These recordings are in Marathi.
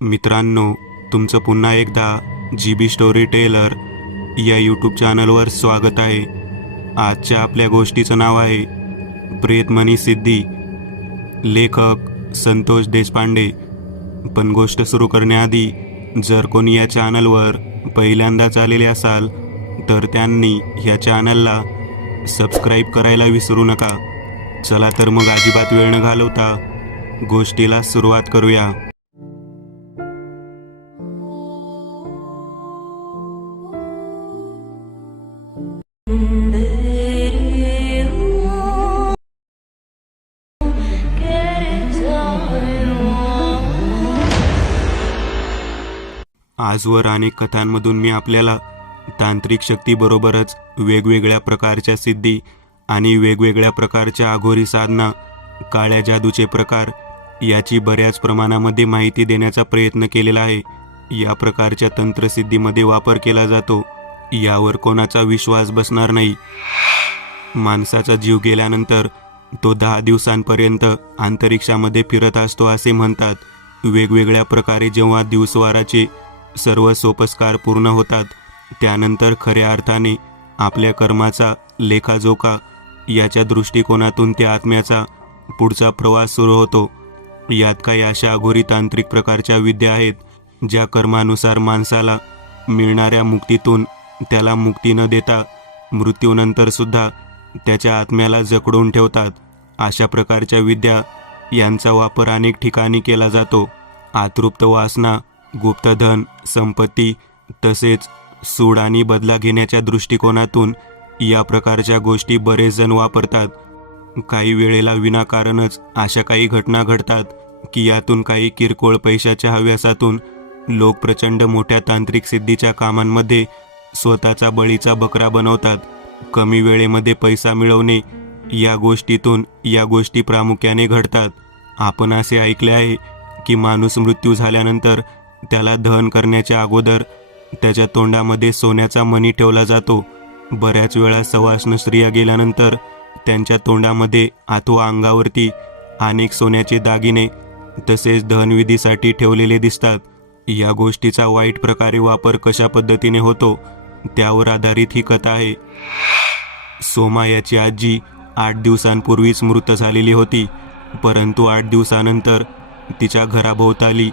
मित्रांनो, तुमचं पुन्हा एकदा GB स्टोरी टेलर या यूट्यूब चॅनलवर स्वागत आहे. आजच्या आपल्या गोष्टीचं नाव आहे प्रेतमणी सिद्धी. लेखक संतोष देशपांडे. पण गोष्ट सुरू करण्याआधी जर कोणी या चॅनलवर पहिल्यांदाच आलेले असाल तर त्यांनी या चॅनलला सबस्क्राईब करायला विसरू नका. चला तर मग अजिबात वेळ न घालवता गोष्टीला सुरुवात करूया. आजवर अनेक कथांमधून मी आपल्याला तांत्रिक शक्तीबरोबरच वेगवेगळ्या प्रकारच्या सिद्धी आणि वेगवेगळ्या प्रकारच्या अघोरी साधना, काळ्या जादूचे प्रकार याची बऱ्याच प्रमाणामध्ये माहिती देण्याचा प्रयत्न केलेला आहे. या प्रकारच्या तंत्रसिद्धीमध्ये वापर केला जातो यावर कोणाचा विश्वास बसणार नाही. माणसाचा जीव गेल्यानंतर तो 10 दिवसांपर्यंत अंतरिक्षामध्ये फिरत असतो असे म्हणतात. वेगवेगळ्या प्रकारे जेव्हा दिवसवाराचे सर्व सोपस्कार पूर्ण होतात त्यानंतर खऱ्या अर्थाने आपल्या कर्माचा लेखाजोखा याच्या दृष्टिकोनातून त्या आत्म्याचा पुढचा प्रवास सुरू होतो. यात काही अशा अघोरी तांत्रिक प्रकारच्या विद्या आहेत ज्या कर्मानुसार माणसाला मिळणाऱ्या मुक्तीतून त्याला मुक्ती न देता मृत्यूनंतर सुद्धा त्याच्या आत्म्याला जकडून ठेवतात. अशा प्रकारच्या विद्या यांचा वापर अनेक ठिकाणी केला जातो. अतृप्त वासना, गुप्तधन, संपत्ती तसेच सूड आणि बदला घेण्याच्या दृष्टिकोनातून या प्रकारच्या गोष्टी बरेच जण वापरतात. काही वेळेला विनाकारणच अशा काही घटना घडतात की यातून काही किरकोळ पैशाच्या हव्यासातून लोक प्रचंड मोठ्या तांत्रिक सिद्धीच्या कामांमध्ये स्वतःचा बळीचा बकरा बनवतात. कमी वेळेमध्ये पैसा मिळवणे या गोष्टीतून या गोष्टी प्रामुख्याने घडतात. आपण असे ऐकले आहे की माणूस मृत्यू झाल्यानंतर त्याला दहन करण्याच्या अगोदर त्याच्या तोंडामध्ये सोन्याचा मणी ठेवला जातो. बऱ्याच वेळा सवाष्ण स्त्रिया गेल्यानंतर त्यांच्या तोंडामध्ये अथवा अंगावरती अनेक सोन्याचे दागिने तसेच दहनविधीसाठी ठेवलेले दिसतात. या गोष्टीचा वाईट प्रकारे वापर कशा पद्धतीने होतो त्यावर आधारित ही कथा आहे. सोमा याची आजी 8 दिवसांपूर्वीच मृत झालेली होती, परंतु 8 दिवसानंतर तिच्या घराभोवताली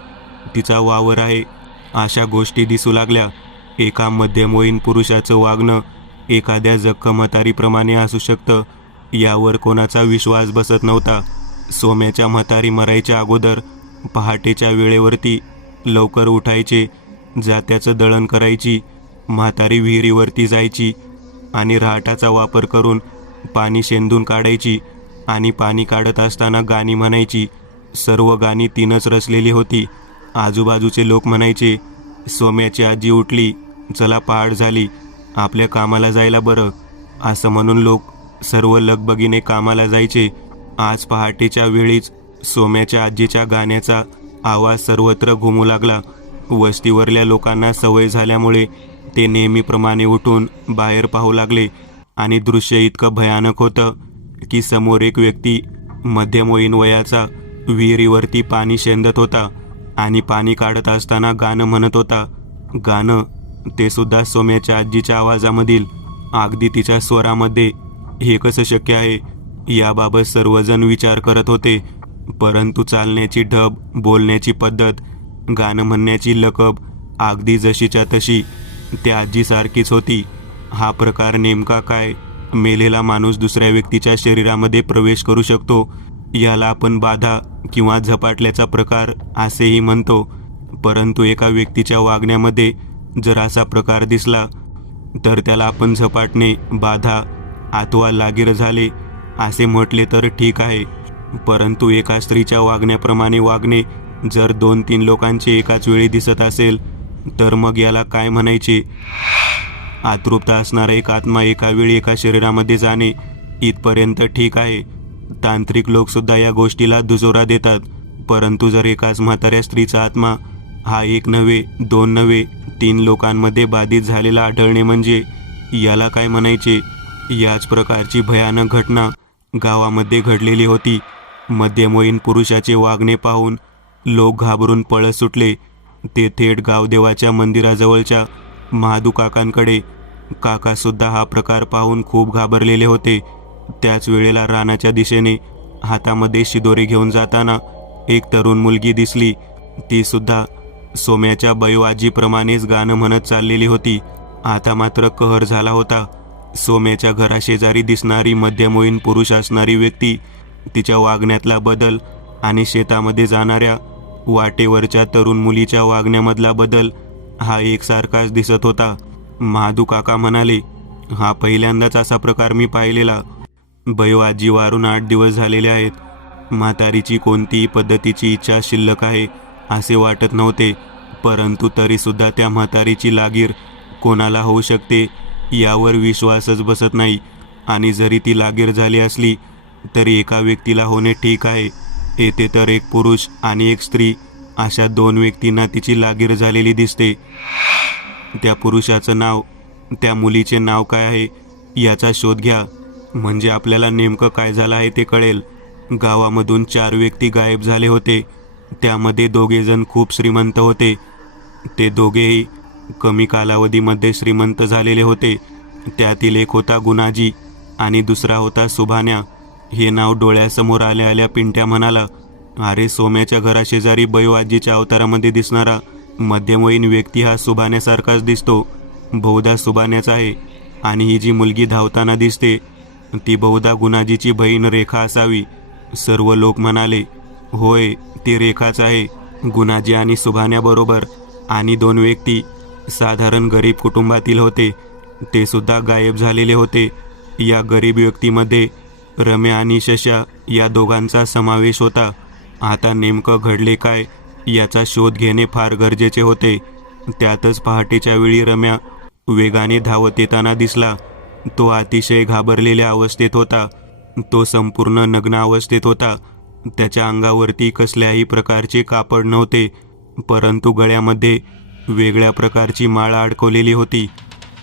तिचा वावर आहे अशा गोष्टी दिसू लागल्या. एका मध्यमवयीन पुरुषाचं वागणं एखाद्या जख्म म्हातारीप्रमाणे असू शकतं यावर कोणाचा विश्वास बसत नव्हता. सोम्याच्या म्हातारी मरायच्या अगोदर पहाटेच्या वेळेवरती लवकर उठायचे, जात्याचं दळण करायची, म्हातारी विहिरीवरती जायची आणि रहाटाचा वापर करून पाणी शेंदून काढायची आणि पाणी काढत असताना गाणी म्हणायची. सर्व गाणी तिनंच रचलेली होती. आजूबाजूचे लोक म्हणायचे, सोम्याची आजी उठली, चला पहाट झाली, आपल्या कामाला जायला बरं. असं म्हणून लोक सर्व लगबगीने कामाला जायचे. आज पहाटेच्या वेळीच सोम्याच्या आजीच्या गाण्याचा आवाज सर्वत्र घुमू लागला. वस्तीवरल्या लोकांना सवय झाल्यामुळे ते नेहमीप्रमाणे उठून बाहेर पाहू लागले आणि दृश्य इतकं भयानक होतं की समोर एक व्यक्ती मध्यमवयीन वयाचा विहिरीवरती पाणी शेंदत होता आणि पाणी काढत असताना गाणं म्हणत होता. गाणं ते सुद्धा सोम्याच्या आजीच्या आवाजामधील, अगदी तिच्या स्वरामध्ये. हे कसं शक्य आहे याबाबत सर्वजण विचार करत होते, परंतु चालण्याची ढब, बोलण्याची पद्धत, गाणं म्हणण्याची लकब अगदी जशीच्या तशी त्या आजीसारखीच होती. हा प्रकार नेमका काय? मेलेला माणूस दुसऱ्या व्यक्तीच्या शरीरामध्ये प्रवेश करू शकतो याला आपण बाधा किंवा झपाटल्याचा प्रकार असेही म्हणतो. परंतु एका व्यक्तीच्या वागण्यामध्ये जर असा प्रकार दिसला तर त्याला आपण झपाटणे, बाधा अथवा लागीर झाले असे म्हटले तर ठीक आहे. परंतु एका स्त्रीच्या वागण्याप्रमाणे वागणे जर 2-3 लोकांचे एकाच वेळी दिसत असेल तर मग याला काय म्हणायचे? अतृप्त असणारा एक आत्मा एका वेळी एका शरीरामध्ये जाणे इथपर्यंत ठीक आहे. तांत्रिक लोकसुद्धा या गोष्टीला दुजोरा देतात. परंतु जर एकाच म्हाताऱ्या स्त्रीचा आत्मा हा 1 नव्हे, 2 नव्हे, 3 लोकांमध्ये बाधित झालेला आढळणे म्हणजे याला काय म्हणायचे? याच प्रकारची भयानक घटना गावामध्ये घडलेली होती. मध्यमवयीन पुरुषाचे वागणे पाहून लोक घाबरून पळत सुटले ते थेट गावदेवाच्या मंदिराजवळच्या महादू काकांकडे. काकासुद्धा हा प्रकार पाहून खूप घाबरलेले होते. त्याच वेळेला रानाच्या दिशेने हातामध्ये शिदोरी घेऊन जाताना एक तरुण मुलगी दिसली. ती सुद्धा सोम्याच्या बयोआजीप्रमाणेच गाणं म्हणत चाललेली होती. आता मात्र कहर झाला होता. सोम्याच्या घराशेजारी दिसणारी मध्यमवयीन पुरुष असणारी व्यक्ती, तिच्या वागण्यातला बदल आणि शेतामध्ये जाणाऱ्या वाटेवरच्या तरुण मुलीच्या वागण्यामधला बदल हा एकसारखाच दिसत होता. महादू काका म्हणाले, हा पहिल्यांदाच असा प्रकार मी पाहिलेला. बयोआजी वारून 8 दिवस झालेले आहेत. म्हातारीची कोणतीही पद्धतीची इच्छा शिल्लक आहे असे वाटत नव्हते. परंतु तरीसुद्धा त्या म्हातारीची लागीर कोणाला होऊ शकते यावर विश्वासच बसत नाही. आणि जरी ती लागीर झाली असली तरी एका व्यक्तीला होणे ठीक आहे. येथे तर एक पुरुष आणि एक स्त्री अशा 2 व्यक्तींना तिची लागीर झालेली दिसते. त्या पुरुषाचं नाव, त्या मुलीचे नाव काय आहे याचा शोध घ्या, म्हणजे आपल्याला नेमकं काय झालं आहे ते कळेल. गावामधून 4 व्यक्ती गायब झाले होते. त्यामध्ये 2 जण खूप श्रीमंत होते. ते दोघेही कमी कालावधीमध्ये श्रीमंत झालेले होते. त्यातील एक होता गुणाजी आणि दुसरा होता सुभान्या. हे नाव डोळ्यासमोर आल्या आल्या पिंट्या म्हणाला, अरे सोम्याच्या घराशेजारी बयोआजीच्या अवतारामध्ये दिसणारा मध्यमवयीन व्यक्ती हा सुभाण्यासारखाच दिसतो. बहुधा सुभाण्याच आहे. आणि ही जी मुलगी धावताना दिसते ती बहुधा गुणाजीची बहीण रेखा असावी. सर्व लोक म्हणाले, होय ती रेखाच आहे. गुणाजी आणि सुभाण्याबरोबर आणि 2 व्यक्ती साधारण गरीब कुटुंबातील होते. ते सुद्धा गायब झालेले होते. या गरीब व्यक्तीमध्ये रम्या आणि शशा या दोघांचा समावेश होता. आता नेमकं घडले काय याचा शोध घेणे फार गरजेचे होते. त्यातच पहाटेच्या वेळी रम्या वेगाने धावत येताना दिसला. तो अतिशय घाबरलेल्या अवस्थेत होता. तो संपूर्ण नग्न अवस्थेत होता. त्याच्या अंगावरती कसल्याही प्रकारचे कापड नव्हते, परंतु गळ्यामध्ये वेगळ्या प्रकारची माळ अडकवलेली होती.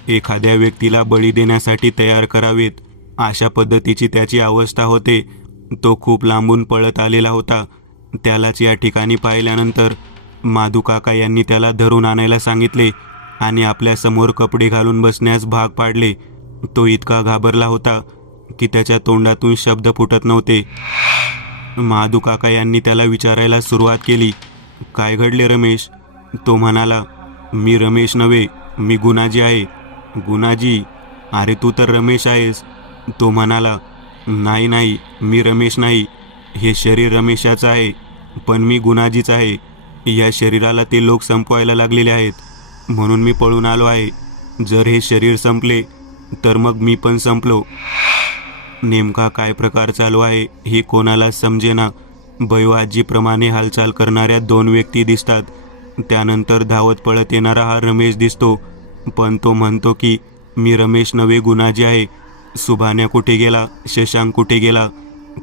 एखाद्या व्यक्तीला बळी देण्यासाठी तयार करावेत अशा पद्धतीची त्याची अवस्था होते. तो खूप लांबून पळत आलेला होता. त्यालाच या ठिकाणी पाहिल्यानंतर माधू काका यांनी त्याला धरून आणायला सांगितले आणि आपल्या समोर कपडे घालून बसण्यास भाग पाडले. तो इतका घाबरला होता की त्याच्या तोंडातून शब्द फुटत नव्हते. माधू काका यांनी त्याला विचारायला सुरुवात केली, काय घडले रमेश? तो म्हणाला, मी रमेश नव्हे, मी गुणाजी आहे. गुणाजी? अरे तू तर रमेश आहेस. तो म्हणाला, नाही नाही, मी रमेश नाही. हे शरीर रमेशाचं आहे, पण मी गुणाजीच आहे. या शरीराला ते लोक संपवायला लागलेले आहेत, म्हणून मी पळून आलो आहे. जर हे शरीर संपले तर मग मी पण संपलो. नेमका काय प्रकार चालू आहे हे कोणालाच समजेना. बयोआजीप्रमाणे हालचाल करणाऱ्या 2 व्यक्ती दिसतात. त्यानंतर धावत पळत येणारा हा रमेश दिसतो, पण तो म्हणतो की मी रमेश नव्हे, गुणाजी आहे. सुभान्या कुठे गेला, शशांक कुठे गेला,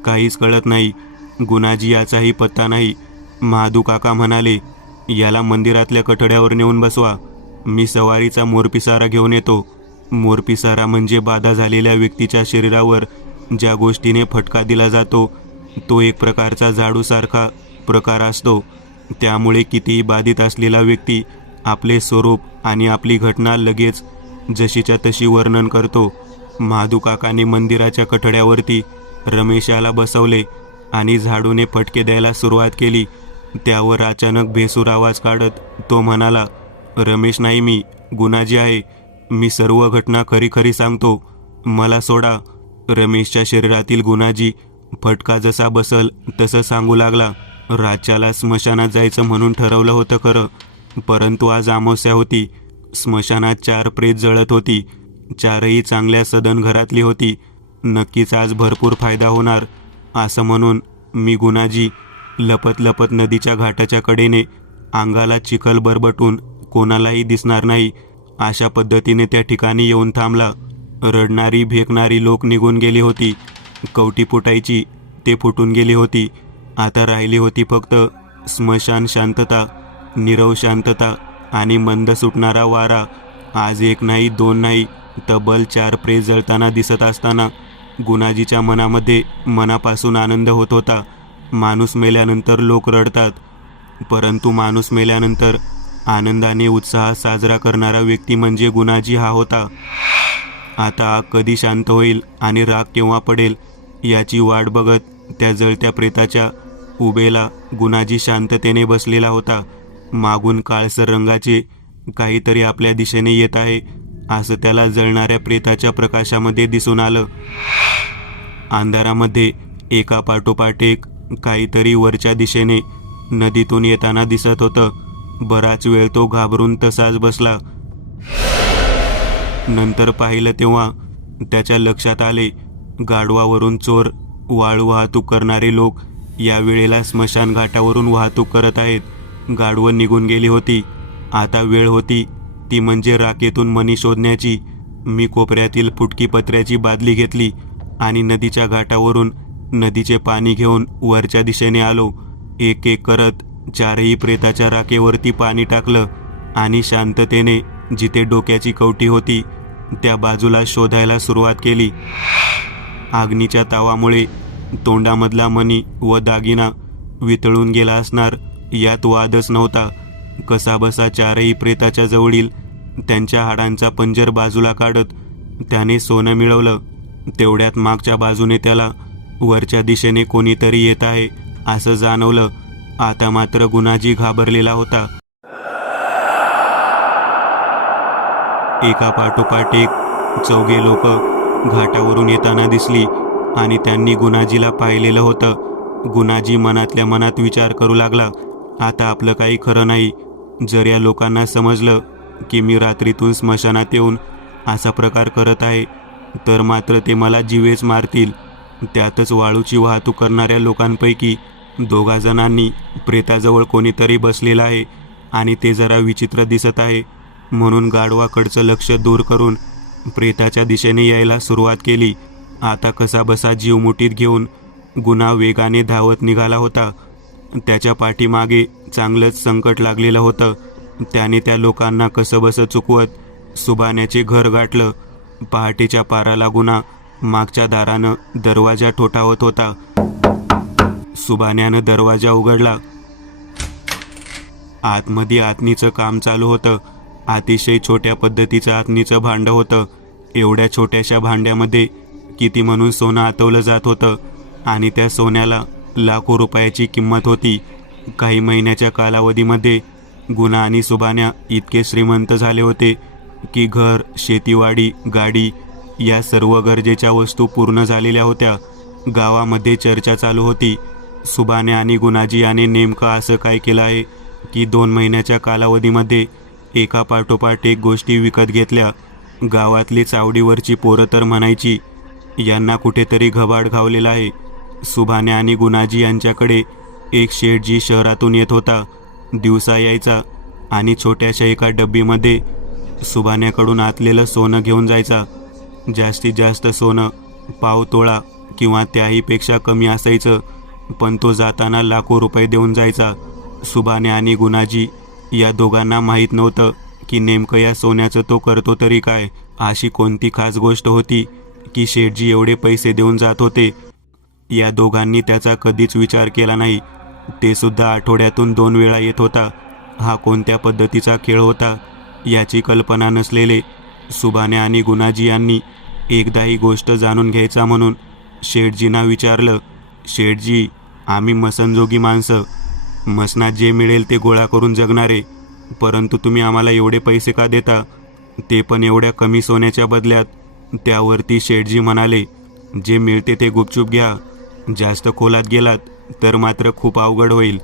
काहीच कळत नाही. गुणाजी याचाही पत्ता नाही. महादू काका म्हणाले, याला मंदिरातल्या कठड्यावर नेऊन बसवा. मी सवारीचा मोरपिसारा घेऊन येतो. मोरपिसारा म्हणजे बाधा झालेल्या व्यक्तीच्या शरीरावर ज्या गोष्टीने फटका दिला जातो तो एक प्रकारचा झाडूसारखा प्रकार असतो. त्यामुळे कितीही बाधित असलेला व्यक्ती आपले स्वरूप आणि आपली घटना लगेच जशीच्या तशी वर्णन करतो. महादू काकाने मंदिराच्या कठड्यावरती रमेशाला बसवले आणि झाडूने फटके द्यायला सुरुवात केली. त्यावर अचानक भेसूर आवाज काढत तो म्हणाला, रमेश नाही, मी गुणाजी आहे. मी सर्व घटना खरी खरी सांगतो, मला सोडा. रमेशच्या शरीरातील गुणाजी फटका जसा बसल तसं सांगू लागला. रातच्याला स्मशानात जायचं म्हणून ठरवलं होतं खरं, परंतु आज अमावस्या होती. स्मशानात 4 प्रेत जळत होती. 4ही चांगल्या सदन घरातली होती. नक्कीच आज भरपूर फायदा होणार असं म्हणून मी गुणाजी लपत लपत नदीच्या घाटाच्या कडेने अंगाला चिखल बरबटून कोणालाही दिसणार नाही अशा पद्धतीने त्या ठिकाणी येऊन थांबला. रडणारी भेकणारी लोक निघून गेली होती. कवटी फुटायची ते फुटून गेली होती. आता राहिली होती फक्त स्मशान शांतता, नीरव शांतता आणि मंद सुटणारा वारा. आज 1 नाही 2 नाही, तब्बल 4 प्रेत जळताना दिसत असताना गुणाजीच्या मनामध्ये मनापासून आनंद होत होता. माणूस मेल्यानंतर लोक रडतात, परंतु माणूस मेल्यानंतर आनंदाने उत्साहात साजरा करणारा व्यक्ती म्हणजे गुणाजी हा होता. आता आग कधी शांत होईल आणि राग केव्हा पडेल याची वाट बघत त्या जळत्या प्रेताच्या उभेला गुणाजी शांततेने बसलेला होता. मागून काळसर रंगाचे काहीतरी आपल्या दिशेने येत आहे असं त्याला जळणाऱ्या प्रेताच्या प्रकाशामध्ये दिसून आलं. अंधारामध्ये एका पाठोपाठ एक काहीतरी वरच्या दिशेने नदीतून येताना दिसत होतं. बराच वेळ तो घाबरून तसाच बसला. नंतर पाहिलं तेव्हा त्याच्या लक्षात आले, गाढवावरून चोर, वाळू वाहतूक करणारे लोक या वेळेला स्मशान घाटावरून वाहतूक करत आहेत. गाढवं निघून गेली होती. आता वेळ होती ती म्हणजे राखेतून मणी शोधण्याची. मी कोपऱ्यातील फुटकी पत्र्याची बादली घेतली आणि नदीच्या घाटावरून नदीचे पाणी घेऊन वरच्या दिशेने आलो. एक एक करत चारही प्रेताच्या राखेवरती पाणी टाकलं आणि शांततेने जिथे डोक्याची कवटी होती त्या बाजूला शोधायला सुरुवात केली. अग्नीच्या तावामुळे तोंडामधला मणी व दागिना वितळून गेला असणार यात वादच नव्हता. कसाबसा चारही प्रेताच्या जवळील त्यांच्या हाडांचा पंजर बाजूला काढत त्याने सोनं मिळवलं. तेवढ्यात मागच्या बाजूने त्याला वरच्या दिशेने कोणीतरी येत आहे असं जाणवलं. आता मात्र गुणाजी घाबरलेला होता. एका पाठोपाठ एक चौघे लोक घाटावरून येताना दिसली आणि त्यांनी गुणाजीला पाहिलेलं होतं. गुणाजी मनातल्या मनात विचार करू लागला, आता आपलं काही खरं नाही. जर या लोकांना समजलं की मी रात्रीतून स्मशानात येऊन असा प्रकार करत आहे तर मात्र ते मला जीवेच मारतील. त्यातच वाळूची वाहतूक करणाऱ्या लोकांपैकी 2 जणांनी प्रेताजवळ कोणीतरी बसलेलं आहे आणि ते जरा विचित्र दिसत आहे. म्हणून गाढवाकडचं लक्ष दूर करून प्रेताच्या दिशेने यायला सुरुवात केली. आता कसाबसा जीव मुठीत घेऊन गुन्हा वेगाने धावत निघाला होता. त्याच्या पाठीमागे चांगलंच संकट लागलेलं होतं. त्याने त्या लोकांना कसंबसं चुकवत सुबाण्याचे घर गाठलं. पहाटेच्या पाराला गुन्हा मागच्या दारानं दरवाजा ठोठावत होता. सुबाण्यानं दरवाजा उघडला. आतमध्ये आतनीचं काम चालू होतं. अतिशय छोट्या पद्धतीचं आतनीचं भांडं होतं. एवढ्या छोट्याशा भांड्यामध्ये किती म्हणून सोनं आतवलं जात होतं आणि त्या सोन्याला लाखो रुपयाची किंमत होती. काही महिन्याच्या कालावधीमध्ये गुन्हा आणि सुबाण्या इतके श्रीमंत झाले होते की घर, शेतीवाडी, गाडी या सर्व गरजेच्या वस्तू पूर्ण झालेल्या होत्या. गावामध्ये चर्चा चालू होती, सुबाण्या आणि गुणाजी याने नेमकं असं काय केलं आहे की 2 महिन्याच्या कालावधीमध्ये एका पाठोपाठ एक गोष्टी विकत घेतल्या. गावातली चावडीवरची पोरं तर म्हणायची, यांना कुठेतरी घबाड घावलेला आहे. सुबाण्या आणि गुणाजी यांच्याकडे एक शेठजी शहरातून येत होता. दिवसा यायचा आणि छोट्याशा एका डब्बीमध्ये सुबाण्याकडून आतलेलं सोनं घेऊन जायचा. जास्तीत जास्त सोनं पाव तोळा किंवा त्याहीपेक्षा कमी असायचं, पण तो जाताना लाखो रुपये देऊन जायचा. सुबाण्या आणि गुणाजी या दोघांना माहीत नव्हतं की नेमकं या सोन्याचं तो करतो तरी काय. अशी कोणती खास गोष्ट होती की शेठजी एवढे पैसे देऊन जात होते. या दोघांनी त्याचा कधीच विचार केला नाही. ते सुद्धा आठवड्यातून 2 वेळा येत होता. हा कोणत्या पद्धतीचा खेळ होता याची कल्पना नसलेले सुबाण्या आणि गुणाजी यांनी एकदा ही गोष्ट जाणून घ्यायचा म्हणून शेठजींना विचारलं, शेठजी, आम्ही मसनजोगी माणसं, मसनात जे मिळेल ते गोळा करून जगणारे, परंतु तुम्ही आम्हाला एवढे पैसे का देता, ते पण एवढ्या कमी सोन्याच्या बदल्यात. त्यावरती शेठजी म्हणाले, जे मिळते ते गुपचूप घ्या. जास्त खोलात गेलात तर मात्र खूप अवघड होईल.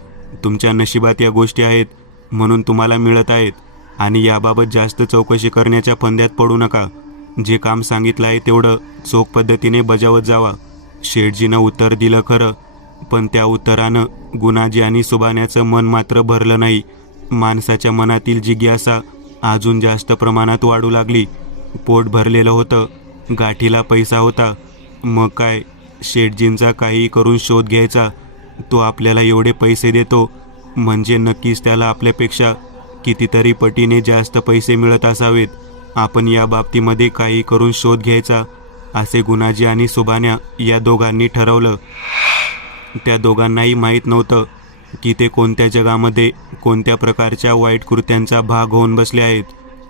तुमच्या नशिबात या गोष्टी आहेत म्हणून तुम्हाला मिळत आहेत आणि याबाबत जास्त चौकशी करण्याच्या फंद्यात पडू नका. जे काम सांगितलं आहे तेवढं चोख पद्धतीने बजावत जावा. शेठजीनं उत्तर दिलं खरं, पण त्या उत्तरानं गुणाजी आणि सुबाण्याचं मन मात्र भरलं नाही. माणसाच्या मनातील जिज्ञासा अजून जास्त प्रमाणात वाढू लागली. पोट भरलेलं होतं, गाठीला पैसा होता. मग काय, शेठजींचा काहीही करून शोध घ्यायचा. तो आपल्याला एवढे पैसे देतो म्हणजे नक्कीच त्याला आपल्यापेक्षा कितीतरी पटीने जास्त पैसे मिळत असावेत. आपण या बाबतीमध्ये काही करून शोध घ्यायचा, असे गुणाजी आणि सुबाण्या या दोघांनी ठरवलं. त्या दोघांनाही माहीत नव्हतं की ते कोणत्या जगामध्ये कोणत्या प्रकारच्या वाईट कृत्यांचा भाग होऊन बसले आहेत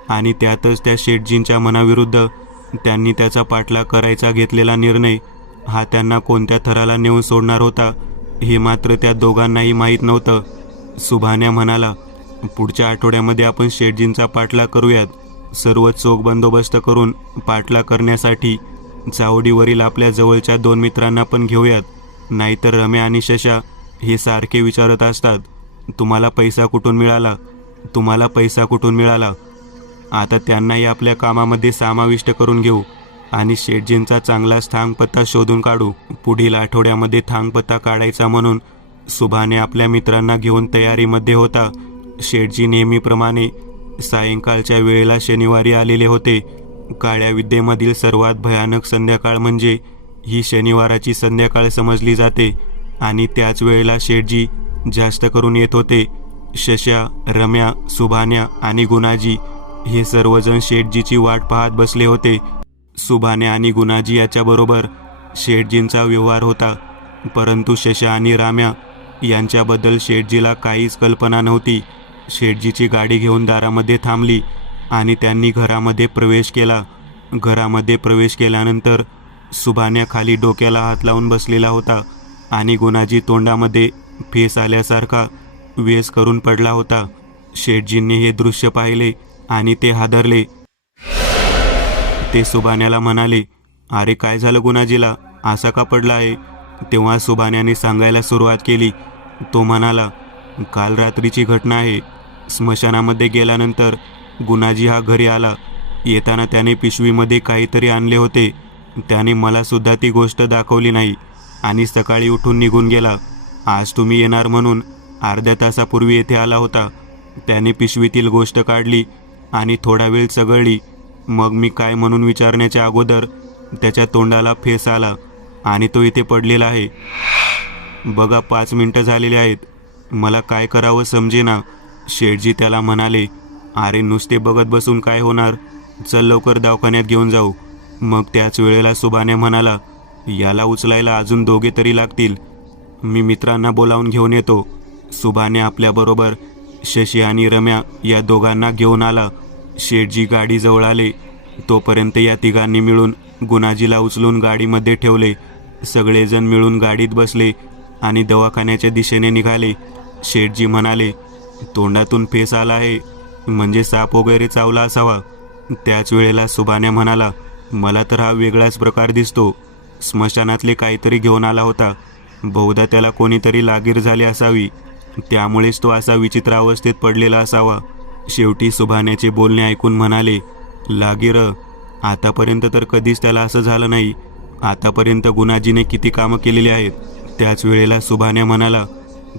आणि त्यातच त्या शेठजींच्या मनाविरुद्ध त्यांनी त्याचा पाठलाग करायचा घेतलेला निर्णय हा त्यांना कोणत्या थराला नेऊन सोडणार होता हे मात्र त्या दोघांनाही माहीत नव्हतं. सुभान्या म्हणाला, पुढच्या आठवड्यामध्ये आपण शेठजींचा पाठलाग करूयात. सर्व चोख बंदोबस्त करून पाठलाग करण्यासाठी चावडीवरील आपल्या जवळच्या 2 मित्रांना पण घेऊयात. नाहीतर रम्या आणि शशा हे सारखे विचारत असतात, तुम्हाला पैसा कुठून मिळाला, तुम्हाला पैसा कुठून मिळाला. आता त्यांनाही आपल्या कामामध्ये समाविष्ट करून घेऊ आणि शेठजींचा चांगला थांगपत्ता शोधून काढू. पुढील आठवड्यामध्ये थांगपत्ता काढायचा म्हणून सुभाने आपल्या मित्रांना घेऊन तयारीमध्ये होता. शेठजी नेहमीप्रमाणे सायंकाळच्या वेळेला शनिवारी आलेले होते. काळ्या विद्येमधील सर्वात भयानक संध्याकाळ म्हणजे ही शनिवाराची संध्याकाळ समजली जाते आणि त्याच वेळेला शेठजी जास्त करून येत होते. शशा, रम्या, सुभान्या आणि गुणाजी हे सर्वजण शेठजीची वाट पाहत बसले होते. सुभान्या आणि गुणाजी याच्याबरोबर शेठजींचा व्यवहार होता, परंतु शशा आणि राम्या यांच्याबद्दल शेठजीला काहीच कल्पना नव्हती. शेठजीची गाडी घेऊन दारामध्ये थांबली आणि त्यांनी घरामध्ये प्रवेश केला. घरामध्ये प्रवेश केल्यानंतर सुभान्या खाली डोक्याला हात लावून बसलेला होता आणि गुणाजी तोंडामध्ये फेस आल्यासारखा वेस करून पडला होता. शेठजींनी हे दृश्य पाहिले आणि ते हादरले. ते सुभान्याला म्हणाले, अरे काय झालं गुणाजीला, असा का पडला आहे? तेव्हा सुभान्याने सांगायला सुरुवात केली. तो म्हणाला, काल रात्रीची घटना आहे. स्मशानामध्ये गेल्यानंतर गुणाजी हा घरी आला. येताना त्याने पिशवीमध्ये काहीतरी आणले होते. त्याने मला सुद्धा ती गोष्ट दाखवली नाही आणि सकाळी उठून निघून गेला. आज तुम्ही येणार म्हणून अर्ध्या तासापूर्वी येथे आला होता. त्याने पिशवीतील गोष्ट काढली आणि थोडा वेळ चघळली. मग मी काय म्हणून विचारण्याच्या अगोदर त्याच्या तोंडाला फेस आला आणि तो इथे पडलेला आहे. बघा 5 मिनिटं झालेली आहेत. मला काय करावं समजेना. शेठजी त्याला म्हणाले, अरे नुसते बघत बसून काय होणार, चल लवकर दवाखान्यात घेऊन जाऊ. मग त्याच वेळेला सुभाने म्हणाला, याला उचलायला अजून 2 तरी लागतील. मी मित्रांना बोलावून घेऊन येतो. सुभाने आपल्याबरोबर शशी आणि रम्या या दोघांना घेऊन आला. शेठजी गाडीजवळ आले तोपर्यंत या तिघांनी मिळून गुणाजीला उचलून गाडीमध्ये ठेवले. सगळेजण मिळून गाडीत बसले आणि दवाखान्याच्या दिशेने निघाले. शेठजी म्हणाले, तोंडातून फेस आला आहे म्हणजे साप वगैरे चावला असावा. त्याच वेळेला सुभाने म्हणाला, मला तर हा वेगळाच प्रकार दिसतो. स्मशानातले काहीतरी घेऊन आला होता. बहुधा त्याला कोणीतरी लागीर झाली असावी, त्यामुळेच तो असा विचित्र अवस्थेत पडलेला असावा. शेवटी सुभाण्याचे बोलणे ऐकून म्हणाले, लागीर? आतापर्यंत तर कधीच त्याला असं झालं नाही. आतापर्यंत गुणाजीने किती कामं केलेली आहेत. त्याच वेळेला सुभाने म्हणाला,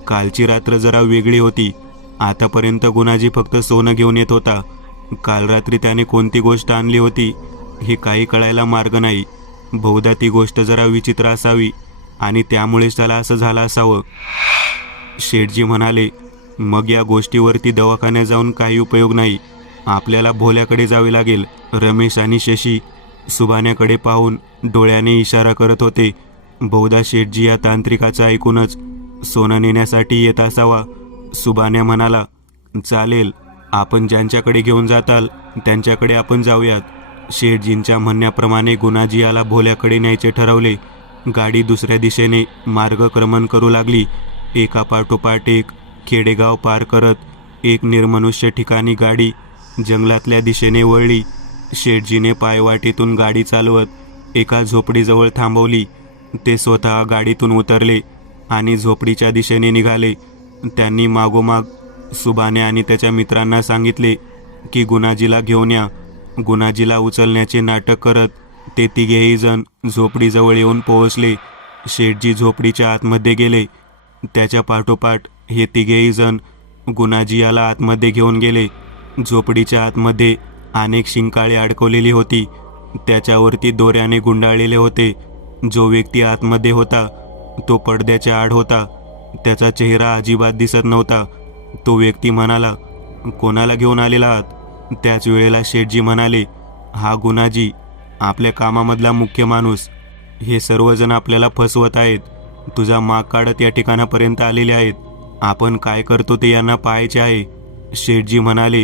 कालची रात्र जरा वेगळी होती. आतापर्यंत गुणाजी फक्त सोनं घेऊन येत होता. काल रात्री त्याने कोणती गोष्ट आणली होती हे काही कळायला मार्ग नाही. बहुधा ती गोष्ट जरा विचित्र असावी आणि त्यामुळेच त्याला असं झालं असावं. शेठजी म्हणाले, मग या गोष्टीवरती दवाखान्यात जाऊन काही उपयोग नाही. आपल्याला भोल्याकडे जावे लागेल. रमेश आणि शशी सुभाण्याकडे पाहून डोळ्याने इशारा करत होते. बहुधा शेठजी या तांत्रिकाचं ऐकूनच सोनं नेण्यासाठी येत असावा. सुभाण्या म्हणाला, चालेल, आपण ज्यांच्याकडे घेऊन जाताल त्यांच्याकडे आपण जाऊयात. शेठजींच्या म्हणण्याप्रमाणे गुणाजी याला भोल्याकडे न्यायचे ठरवले. गाडी दुसऱ्या दिशेने मार्गक्रमण करू लागली. एका पाठोपाठ एक खेडेगाव पार करत एक निर्मनुष्य ठिकाणी गाडी जंगलातल्या दिशेने वळली. शेठजीने पायवाटेतून गाडी चालवत एका झोपडीजवळ थांबवली. ते स्वतः गाडीतून उतरले आणि झोपडीच्या दिशेने निघाले. त्यांनी मागोमाग सुभाने आणि त्याच्या मित्रांना सांगितले की गुणाजीला घेऊन या. गुणाजीला उचलण्याचे नाटक करत ते तिघेही जण झोपडीजवळ येऊन पोहोचले. शेठजी झोपडीच्या आतमध्ये गेले. त्याच्या पाठोपाठ हे तिघेही जण गुणाजी याला आतमध्ये घेऊन गेले. झोपडीच्या आतमध्ये अनेक शिंकाळे अडकवलेली होती. त्याच्यावरती दोऱ्याने गुंडाळलेले होते. जो व्यक्ती आतमध्ये होता तो पडद्याच्या आड होता. त्याचा चेहरा अजिबात दिसत नव्हता. तो व्यक्ती म्हणाला, कोणाला घेऊन आलेला आहात? त्याच वेळेला शेठजी म्हणाले, हा गुणाजी, आपल्या कामामधला मुख्य माणूस. हे सर्वजण आपल्याला फसवत आहेत. तुझा माग काढत या ठिकाणापर्यंत आलेले आहेत. आपण काय करतो ते यांना पाहायचे आहे. शेठजी म्हणाले,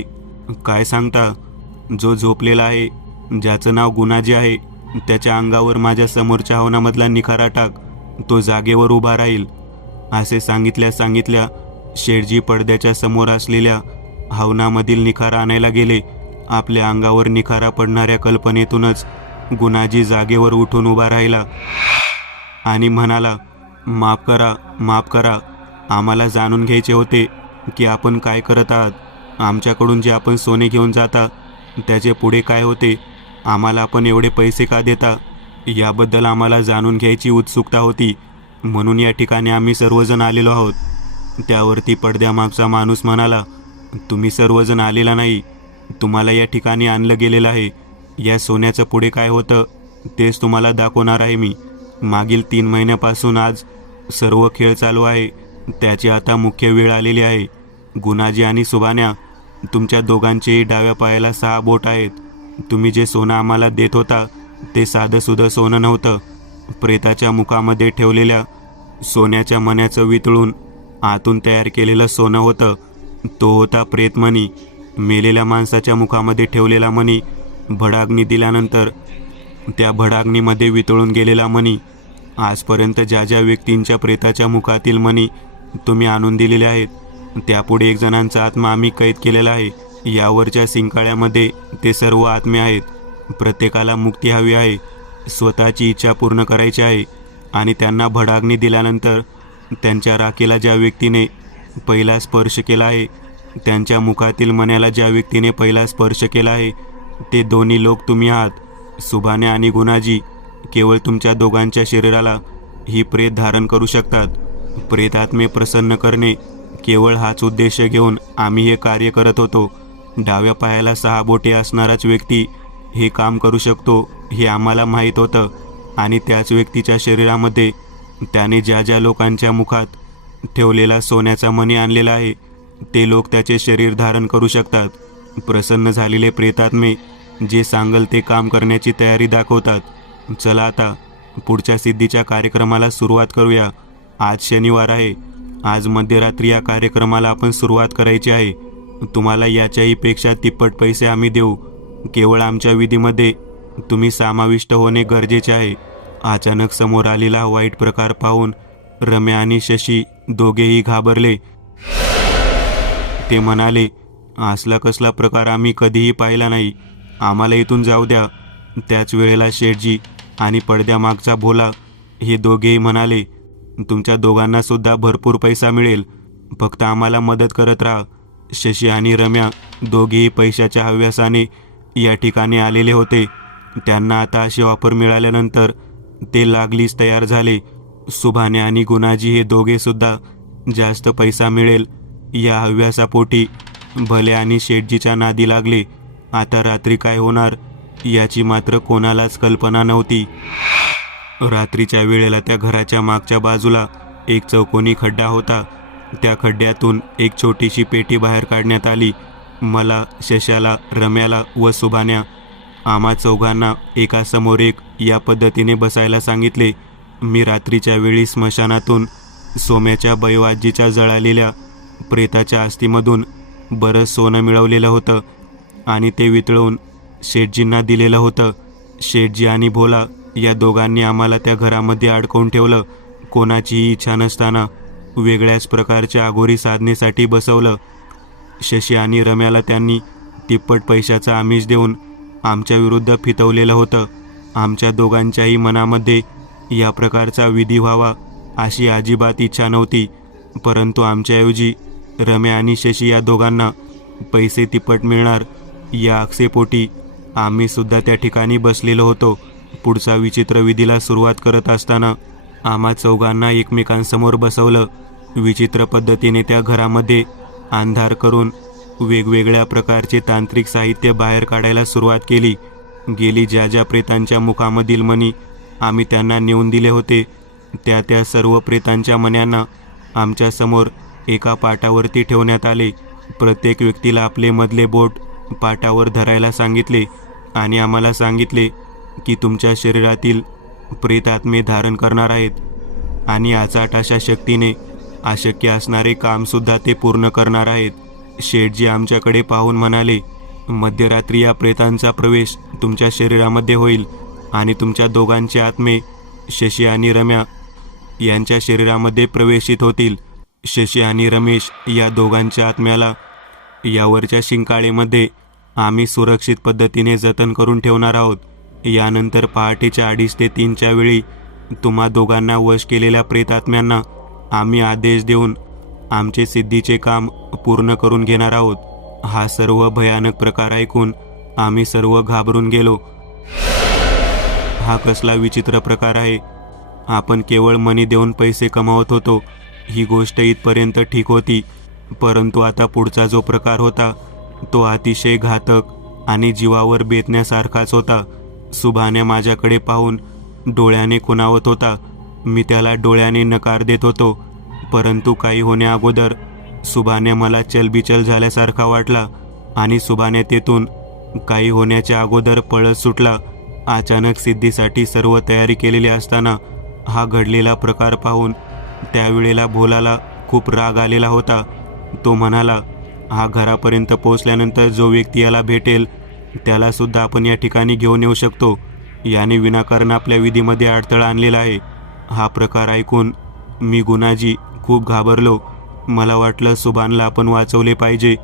काय सांगता? जो झोपलेला आहे, ज्याचं नाव गुणाजी आहे, त्याच्या अंगावर माझ्या समोरच्या हवनामधला निखारा टाक, तो जागेवर उभा राहील. असे सांगितल्या शेठजी पडद्याच्या समोर असलेल्या हवनामधील निखारा आणायला गेले. आपल्या अंगावर निखारा पडणाऱ्या कल्पनेतूनच गुणाजी जागेवर उठून उभा राहिला आणि म्हणाला, माफ करा. आम्हाला जाणून घ्यायचे होते की आपण काय करत आहात. आमच्याकडून जे आपण सोने घेऊन जाता त्याचे पुढे काय होते. आम्हाला आपण एवढे पैसे का देता, याबद्दल आम्हाला जाणून घ्यायची उत्सुकता होती. म्हणून या ठिकाणी आम्ही सर्वजण आलेलो आहोत. त्यावरती पडद्यामागचा माणूस म्हणाला, तुम्ही सर्वजण आलेला नाही, तुम्हाला या ठिकाणी आणलं गेलेलं आहे. या सोन्याचं पुढे काय होतं तेच तुम्हाला दाखवणार आहे मी. मागील 3 महिन्यापासून आज सर्व खेळ चालू आहे, त्याची आता मुख्य वेळ आलेली आहे. गुणाजी आणि सुभान्या, तुमच्या दोघांचेही डाव्या पायाला 6 बोट आहेत. तुम्ही जे सोनं आम्हाला देत होता ते साधंसुधं सोनं नव्हतं. प्रेताच्या मुखामध्ये ठेवलेल्या सोन्याच्या मण्याचं वितळून आतून तयार केलेलं सोनं होतं. तो होता प्रेतमणी. मेलेल्या माणसाच्या मुखामध्ये ठेवलेला मणी भडाग्नी दिल्यानंतर त्या भडाग्नीमध्ये वितळून गेलेला मणी. आजपर्यंत ज्या व्यक्तींच्या प्रेताच्या मुखातील मणी तुम्ही आणून दिलेले आहेत, त्यापुढे 1 जणांचा आत्मा आम्ही कैद केलेला आहे. यावरच्या सिंकाळ्यामध्ये ते सर्व आत्मे आहेत. प्रत्येकाला मुक्ती हवी आहे, स्वतःची इच्छा पूर्ण करायची आहे. आणि त्यांना भडाग्नी दिल्यानंतर त्यांच्या राखेला ज्या व्यक्तीने पहिला स्पर्श केला आहे, त्यांच्या मुखातील मण्याला ज्या व्यक्तीने पहिला स्पर्श केला आहे, ते दोन्ही लोक तुम्ही आहात. सुभान्या आणि गुणाजी, केवळ तुमच्या दोघांच्या शरीराला ही प्रेत धारण करू शकतात. प्रेतात्मे प्रसन्न करणे, केवळ हाच उद्देश घेऊन आम्ही हे कार्य करत होतो. डाव्या पायाला 6 बोटे असणाराच व्यक्ती हे काम करू शकतो हे आम्हाला माहीत होतं. आणि त्याच व्यक्तीच्या शरीरामध्ये त्याने ज्या लोकांच्या मुखात ठेवलेला सोन्याचा मणी आणलेला आहे, ते लोक त्याचे शरीर धारण करू शकतात. प्रसन्न झालेले प्रेतात्मे जे सांगल ते काम करण्याची तयारी दाखवतात. चला आता पुढच्या सिद्धीच्या कार्यक्रमाला सुरुवात करूया. आज शनिवार आहे. आज मध्यरात्री या कार्यक्रमाला आपण सुरुवात करायची आहे. तुम्हाला याच्याही पेक्षा तिप्पट पैसे आम्ही देऊ. केवळ आमच्या विधीमध्ये तुम्ही समाविष्ट होणे गरजेचे आहे. अचानक समोर आलेला वाईट प्रकार पाहून रम्या आणि शशी दोघेही घाबरले. ते म्हणाले, असला कसला प्रकार आम्ही कधीही पाहिला नाही. आम्हाला इथून जाऊ द्या. त्याच वेळेला शेठजी आणि पडद्यामागचा भोला हे दोघेही म्हणाले, तुमच्या दोघांना सुद्धा भरपूर पैसा मिळेल, फक्त आम्हाला मदत करत राहा. शशी आणि रम्या दोघेही पैशाच्या हव्यासाने या ठिकाणी आलेले होते. त्यांना आता अशी ऑफर मिळाल्यानंतर ते लागलीच तयार झाले. सुभान्या आणि गुणाजी हे दोघे सुद्धा जास्त पैसा मिळेल या हव्यासापोटी भले आणि शेठजीच्या नादी लागले. आता रात्री काय होणार याची मात्र कोणालाच कल्पना नव्हती. रात्रीच्या वेळेला त्या घराच्या मागच्या बाजूला एक चौकोनी खड्डा होता. त्या खड्ड्यातून एक छोटीशी पेटी बाहेर काढण्यात आली. मला, शशाला, रम्याला व सुभान्या आम्हा चौघांना एकासमोर एक या पद्धतीने बसायला सांगितले. मी रात्रीच्या वेळी स्मशानातून सोम्याच्या बैवाजीच्या जळालेल्या प्रेताच्या अस्थीमधून बरंच सोनं मिळवलेलं होतं आणि ते वितळवून शेठजींना दिलेलं होतं. शेठजी आणि भोला या दोघांनी आम्हाला त्या घरामध्ये अडकवून ठेवलं. कोणाचीही इच्छा नसताना वेगळ्याच प्रकारच्या अघोरी साधनेसाठी बसवलं. शशी आणि रम्याला त्यांनी तिप्पट पैशाचा आमिष देऊन आमच्या विरुद्ध फितवलेलं होतं. आमच्या दोघांच्याही मनामध्ये या प्रकारचा विधी व्हावा अशी अजिबात इच्छा नव्हती. परंतु आमच्याऐवजी रम्या आणि शशी या दोघांना पैसे तिप्पट मिळणार या आक्षेपोटी आम्ही सुद्धा त्या ठिकाणी बसलेलो होतो. पुढचा विचित्र विधीला सुरुवात करत असताना आम्हा चौघांना एकमेकांसमोर बसवलं. विचित्र पद्धतीने त्या घरामध्ये अंधार करून वेगवेगळ्या प्रकारचे तांत्रिक साहित्य बाहेर काढायला सुरुवात केली. गेली ज्या प्रेतांच्या मुखामधील मणी आम्ही त्यांना नेऊन दिले होते, त्या सर्व प्रेतांच्या मण्यांना आमच्यासमोर एका पाटावरती ठेवण्यात आले. प्रत्येक व्यक्तीला आपले मधले बोट पाटावर धरायला सांगितले आणि आम्हाला सांगितले की तुमच्या शरीरातील प्रेतात्मे धारण करणार आहेत आणि अचाट अशा शक्तीने अशक्य असणारे कामसुद्धा ते पूर्ण करणार आहेत. शेठजी आमच्याकडे पाहून म्हणाले, मध्यरात्री या प्रेतांचा प्रवेश तुमच्या शरीरामध्ये होईल आणि तुमच्या दोघांचे आत्मे शशी आणि रम्या यांच्या शरीरामध्ये प्रवेशित होतील. शशी आणि रमेश या दोघांच्या आत्म्याला यावरच्या शिंकाळेमध्ये आम्ही सुरक्षित पद्धतीने जतन करून ठेवणार आहोत. यानंतर पहाटेच्या 2:30 ते 3च्या वेळी तुम्हा दोघांना वश केलेल्या प्रेतात्म्यांना आम्ही आदेश देऊन आमचे सिद्धीचे काम पूर्ण करून घेणार आहोत. हा सर्व भयानक प्रकार ऐकून आम्ही सर्व घाबरून गेलो. हा कसला विचित्र प्रकार आहे. आपण केवळ मनी देऊन पैसे कमावत होतो, ही गोष्ट इथपर्यंत ठीक होती. परंतु आता पुढचा जो प्रकार होता तो अतिशय घातक आणि जीवावर बेतण्यासारखाच होता. सुभाने माझ्याकडे पाहून डोळ्याने खुणावत होता. मी त्याला डोळ्याने नकार देत होतो, परंतु काही होण्याअगोदर सुभाने मला चलबिचल झाल्यासारखा वाटला आणि सुभाने तेथून काही होण्याच्या अगोदर पळत सुटला. अचानक सिद्धीसाठी सर्व तयारी केलेली असताना हा घडलेला प्रकार पाहून त्यावेळेला भोलाला खूप राग आलेला होता. तो म्हणाला, हा घरापर्यंत पोहोचल्यानंतर जो व्यक्ती याला भेटेल त्याला सुद्धा आपण या ठिकाणी घेऊन येऊ शकतो. याने विनाकारण आपल्या विधीमध्ये अडथळा आणलेला आहे. हा प्रकार ऐकून मी गुणाजी खूप घाबरलो. मला वाटलं सुभानला आपण वाचवले पाहिजे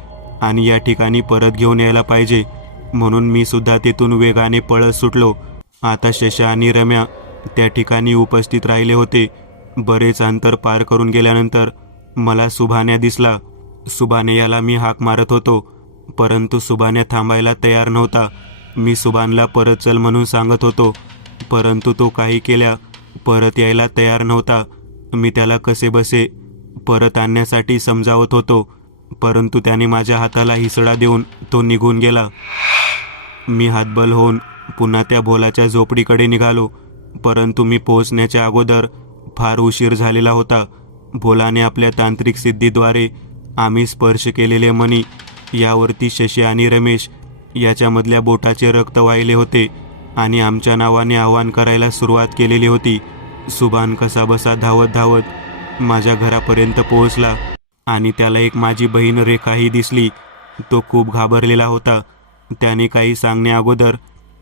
आणि या ठिकाणी परत घेऊन यायला पाहिजे, म्हणून मी सुद्धा तिथून वेगाने पळत सुटलो. आता शशा आणि रम्या त्या ठिकाणी उपस्थित राहिले होते. बरेच अंतर पार करून गेल्यानंतर मला सुभान्या दिसला. सुभाने याला मी हाक मारत होतो, परंतु सुभान्या थांबायला तयार नव्हता. मी सुभानला परत चल म्हणून सांगत होतो, परंतु तो काही केल्या परत यायला तयार नव्हता. मी त्याला कसेबसे परत आणण्यासाठी समजावत होतो, परंतु त्याने माझ्या हाताला हिसडा देऊन तो निघून गेला. मी हातबल होऊन पुन्हा त्या भोलाच्या झोपडीकडे निघालो, परंतु मी पोहोचण्याच्या अगोदर फार उशीर झालेला होता. भोलाने आपल्या तांत्रिक सिद्धीद्वारे आम्ही स्पर्श केलेले मणी यावरती शशी आणि रमेश याच्यामधल्या बोटाचे रक्त वाहिले होते आणि आमच्या नावाने आवाहन करायला सुरुवात केलेली होती. सुभान कसाबसा धावत धावत माझ्या घरापर्यंत पोहोचला आणि त्याला एक माझी बहीण रेखाही दिसली. तो खूप घाबरलेला होता. त्याने काही सांगण्या अगोदर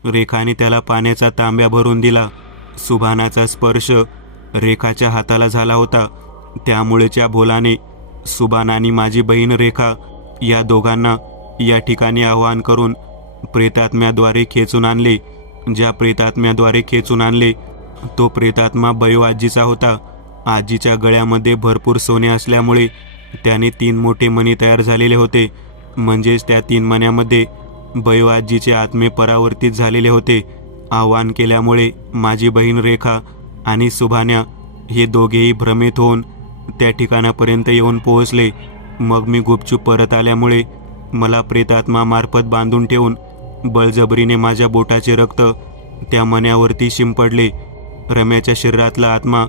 रेखाने त्याला पाण्याचा तांब्या भरून दिला. सुभानाचा स्पर्श रेखाच्या हाताला झाला होता, त्यामुळे त्या भोलाने सुभान आणि माझी बहीण रेखा या दोघांना या ठिकाणी आवाहन करून प्रेतात्म्याद्वारे खेचून आणले. ज्या प्रेतात्म्याद्वारे खेचून आणले तो प्रेतात्मा बयो आजीचा होता. आजीच्या गळ्यामध्ये भरपूर सोने असल्यामुळे त्याने 3 मोठे मणी तयार झालेले होते. म्हणजेच त्या 3 मण्यामध्ये बयो आजीचे आत्मे परावर्तित झालेले होते. आवाहन केल्यामुळे माझी बहीण रेखा आणि सुभान्या हे दोघेही भ्रमित होऊन त्या ठिकाणापर्यंत येऊन पोहोचले. मग मी गुपचूप परत आल्यामुळे मला प्रेतात्मा मार्फत बांधून ठेवून बळजबरीने माझ्या बोटाचे रक्त त्या मण्यावरती शिंपडले. रम्याच्या शरीरातला आत्मा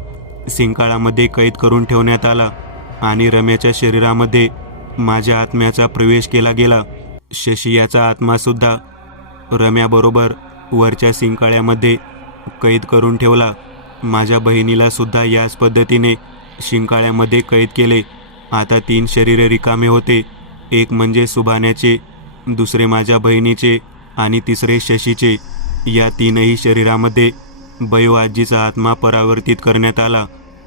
सिंकाळामध्ये कैद करून ठेवण्यात आला आणि रम्याच्या शरीरामध्ये माझ्या आत्म्याचा प्रवेश केला गेला. शशी याचा आत्मासुद्धा रम्याबरोबर वरच्या सिंकाळ्यामध्ये कैद करून ठेवला. माझ्या बहिणीला सुद्धा याच पद्धतीने शिंकाळ्यामध्ये कैद केले. आता 3 शरीरे रिकामे होते. एक म्हणजे सुभाण्याचे, दुसरे माझ्या बहिणीचे आणि तिसरे शशीचे. या 3ही शरीरामध्ये बयो आजीचा आत्मा परावर्तित करण्यात आला.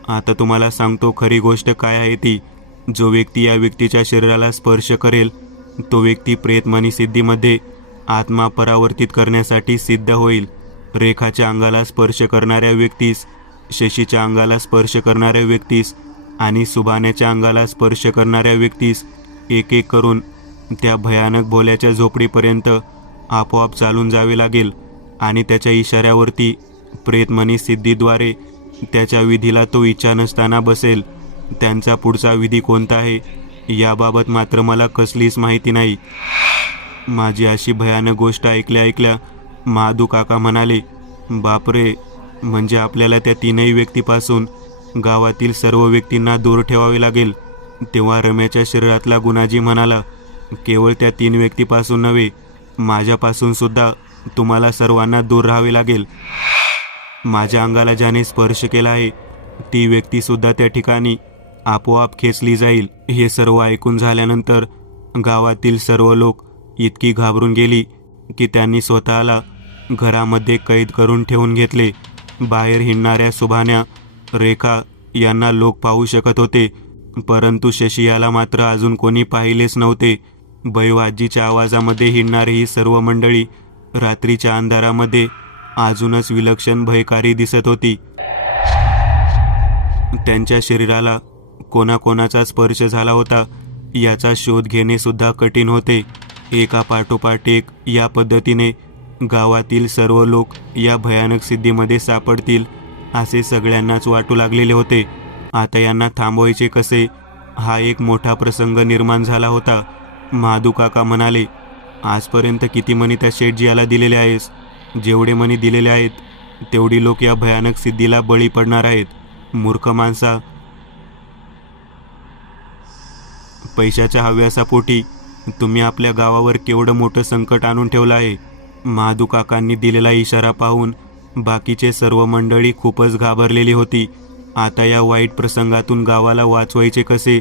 आता तुम्हाला सांगतो खरी गोष्ट काय आहे ती. जो व्यक्ती या व्यक्तीच्या शरीराला स्पर्श करेल तो व्यक्ती प्रेतमणी सिद्धीमध्ये आत्मा परावर्तित करण्यासाठी सिद्ध होईल. रेखाच्या अंगाला स्पर्श करणाऱ्या व्यक्तीस, शशीच्या अंगाला स्पर्श करणाऱ्या व्यक्तीस आणि सुभाण्याच्या अंगाला स्पर्श करणाऱ्या व्यक्तीस एक एक करून त्या भयानक भोल्याच्या झोपडीपर्यंत आपोआप चालून जावे लागेल आणि त्याच्या इशाऱ्यावरती प्रेतमणी सिद्धीद्वारे त्याच्या विधीला तो इच्छा नसताना बसेल. त्यांचा पुढचा विधी कोणता आहे याबाबत मात्र मला कसलीच माहिती नाही. माझी अशी भयानक गोष्ट ऐकल्या महादू काका म्हणाले, बापरे, म्हणजे आपल्याला त्या 3ही व्यक्तीपासून गावातील सर्व व्यक्तींना दूर ठेवावे लागेल. तेव्हा रम्याच्या शरीरातला गुणाजी म्हणाला, केवळ त्या 3 व्यक्तीपासून नव्हे, माझ्यापासून सुद्धा तुम्हाला सर्वांना दूर राहावे लागेल. माझ्या अंगाला ज्याने स्पर्श केला आहे ती व्यक्तीसुद्धा त्या ठिकाणी आपोआप खेचली जाईल. हे सर्व ऐकून झाल्यानंतर गावातील सर्व लोक इतकी घाबरून गेली की त्यांनी स्वतःला घरामध्ये कैद करून ठेवून घेतले. बाहेर हिंडणाऱ्या सुभान्या, रेखा यांना लोक पाहू शकत होते, परंतु शशी याला मात्र अजून कोणी पाहिलेच नव्हते. बैवाजीच्या आवाजामध्ये हिंडणारी ही सर्व मंडळी रात्रीच्या अंधारामध्ये अजूनच विलक्षण भयकारी दिसत होती. त्यांच्या शरीराला कोणाकोणाचा स्पर्श झाला होता याचा शोध घेणे सुद्धा कठीण होते. एका पाठोपाठ एक या पद्धतीने गावातील सर्व लोक या भयानक सिद्धीमध्ये सापडतील असे सगळ्यांनाच वाटू लागलेले होते. आता यांना थांबवायचे कसे, हा एक मोठा प्रसंग निर्माण झाला होता. महादू काका म्हणाले, आजपर्यंत किती मणी त्या शेठजी याला दिलेले आहेस? जेवढे मणी दिलेले आहेत तेवढी लोक या भयानक सिद्धीला बळी पडणार आहेत. मूर्ख माणसा, पैशाच्या हव्यासापोटी तुम्ही आपल्या गावावर केवढं मोठं संकट आणून ठेवलं आहे. महादू काकांनी दिलेला इशारा पाहून बाकीचे सर्व मंडळी खूपच घाबरलेली होती. आता या वाईट प्रसंगातून गावाला वाचवायचे कसे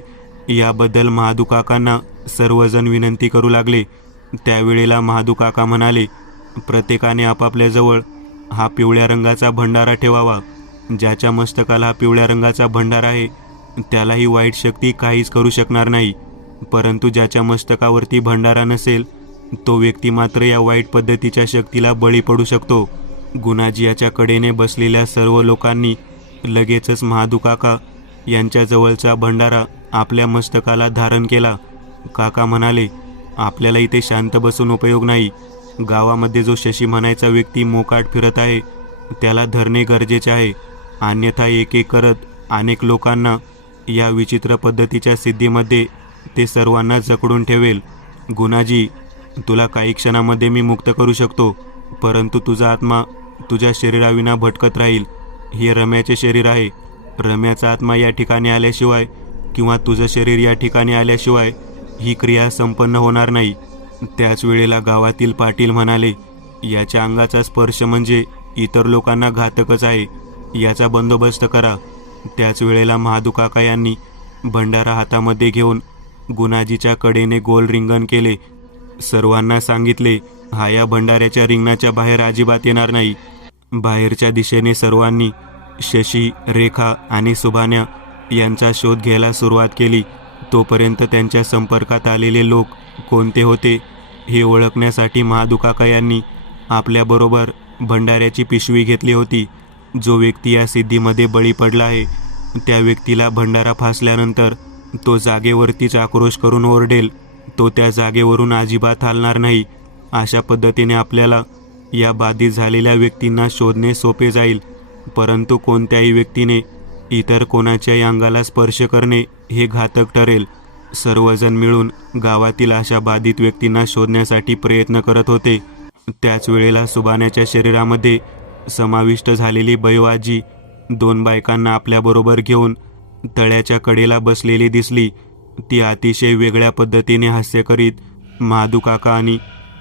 याबद्दल महादू काकांना सर्वजण विनंती करू लागले. त्यावेळेला महादू काका म्हणाले, प्रत्येकाने आपापल्याजवळ हा पिवळ्या रंगाचा भंडारा ठेवावा. ज्याच्या मस्तकाला हा पिवळ्या रंगाचा भंडारा आहे त्याला ही वाईट शक्ती काहीच करू शकणार नाही, परंतु ज्याच्या मस्तकावरती भंडारा नसेल तो व्यक्ती मात्र या वाईट पद्धतीच्या शक्तीला बळी पडू शकतो. गुणाजी याच्या कडेने बसलेल्या सर्व लोकांनी लगेचच महादू काका यांच्या जवळचा भंडारा आपल्या मस्तकाला धारण केला. काका म्हणाले, आपल्याला इथे शांत बसून उपयोग नाही. गावामध्ये जो शशी म्हणायचा व्यक्ती मोकाट फिरत आहे त्याला धरणे गरजेचे आहे, अन्यथा एक एक करत अनेक लोकांना या विचित्र पद्धतीच्या सिद्धीमध्ये ते सर्वांना जकडून ठेवेल. गुणाजी, तुला काही क्षणामध्ये मी मुक्त करू शकतो, परंतु तुझा आत्मा तुझ्या शरीराविना भटकत राहील. हे रम्याचे शरीर आहे. रम्याचा आत्मा या ठिकाणी आल्याशिवाय किंवा तुझं शरीर या ठिकाणी आल्याशिवाय ही क्रिया संपन्न होणार नाही. त्याच वेळेला गावातील पाटील म्हणाले, याच्या अंगाचा स्पर्श म्हणजे इतर लोकांना घातकच आहे, याचा बंदोबस्त करा. त्याच वेळेला महादू काका यांनी भंडारा हातामध्ये घेऊन गुणाजीच्या कडेने गोल रिंगण केले. सर्वांना सांगितले, हा या भंडाऱ्याच्या रिंगणाच्या बाहेर अजिबात येणार नाही. बाहेरच्या दिशेने सर्वांनी शशी, रेखा आणि सुभान्या यांचा शोध घ्यायला सुरुवात केली. तोपर्यंत त्यांच्या संपर्कात आलेले लोक कोणते होते हे ओळखण्यासाठी महादू काका यांनी आपल्याबरोबर भंडाऱ्याची पिशवी घेतली होती. जो व्यक्ती या सिद्धीमध्ये बळी पडला आहे त्या व्यक्तीला भंडारा फासल्यानंतर तो जागेवरतीच आक्रोश करून ओरडेल. तो त्या जागेवरून अजिबात हलणार नाही. अशा पद्धतीने आपल्याला या बाधित झालेल्या व्यक्तींना शोधणे सोपे जाईल, परंतु कोणत्याही व्यक्तीने इतर कोणाच्याही अंगाला स्पर्श करणे हे घातक ठरेल. सर्वजण मिळून गावातील अशा बाधित व्यक्तींना शोधण्यासाठी प्रयत्न करत होते. त्याच वेळेला सुभाण्याच्या शरीरामध्ये समाविष्ट झालेली बैवाजी 2 बायकांना आपल्याबरोबर घेऊन तळ्याच्या कडेला बसलेली दिसली. ती अतिशय वेगळ्या पद्धतीने हास्य करीत महादू काका आणि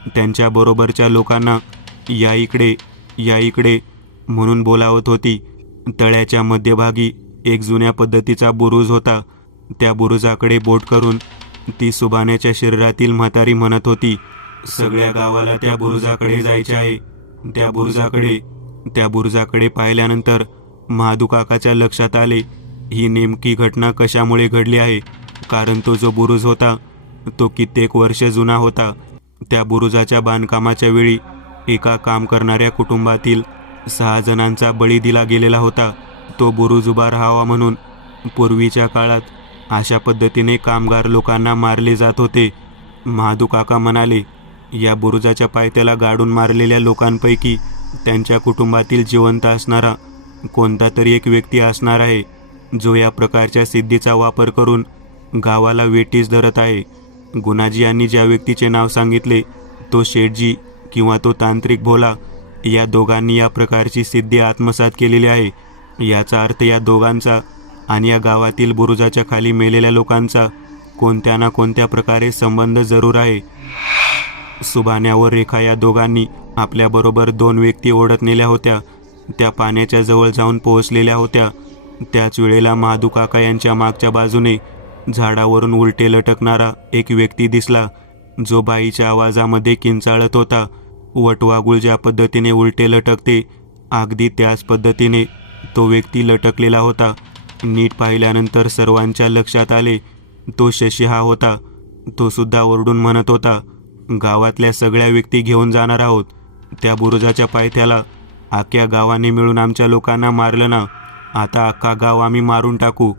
त्यांच्याबरोबरच्या लोकांना या इकडे, या इकडे म्हणून बोलावत होती. तळ्याच्या मध्यभागी एक जुन्या पद्धतीचा बुरुज होता. त्या बुरुजाकडे बोट करून ती सुभाण्याच्या शरीरातील म्हातारी म्हणत होती, सगळ्या गावाला त्या बुरुजाकडे जायचे आहे. त्या बुरुजाकडे पाहिल्यानंतर महादू काकाच्या लक्षात आले ही नेमकी घटना कशामुळे घडली आहे. कारण तो जो बुरुज होता तो कित्येक वर्ष जुना होता. त्या बुरुजाच्या बांधकामाच्या वेळी एका काम करणाऱ्या कुटुंबातील 6 जणांचा बळी दिला गेलेला होता. तो बुरुज उभा राहावा म्हणून पूर्वीच्या काळात अशा पद्धतीने कामगार लोकांना मारले जात होते. महादू काका म्हणाले, या बुरुजाच्या पायथ्याला गाडून मारलेल्या लोकांपैकी त्यांच्या कुटुंबातील जिवंत असणारा कोणता तरी एक व्यक्ती असणार आहे, जो या प्रकारच्या सिद्धीचा वापर करून गावाला वेठीस धरत आहे. गुणाजी यांनी ज्या व्यक्तीचे नाव सांगितले तो शेठजी किंवा तो तांत्रिक भोला, या दोघांनी या प्रकारची सिद्धी आत्मसात केलेली आहे. याचा अर्थ या दोघांचा आणि या गावातील बुरुजाच्या खाली मेलेल्या लोकांचा कोणत्या ना कोणत्या प्रकारे संबंध जरूर आहे. सुभान्या व रेखा या दोघांनी आपल्याबरोबर 2 व्यक्ती ओढत नेल्या होत्या. त्या पाण्याच्या जवळ जाऊन पोहोचलेल्या होत्या. त्याच वेळेला महादू काका यांच्या मागच्या बाजूने झाडावरून उलटे लटकणारा एक व्यक्ती दिसला, जो बाईच्या आवाजामध्ये किंचाळत होता. वटवाघूळ ज्या पद्धतीने उलटे लटकते, अगदी त्याच पद्धतीने तो व्यक्ती लटकलेला होता. नीट पाहिल्यानंतर सर्वांच्या लक्षात आले, तो शशी हा होता. तो सुद्धा ओरडून म्हणत होता, गावातल्या सगळ्या व्यक्ती घेऊन जाणार आहोत. त्या बुरुजाच्या पायथ्याला अख्ख्या गावाने मिळून आमच्या लोकांना मारलं ना, आता अख्खा गाव आम्ही मारून टाकू.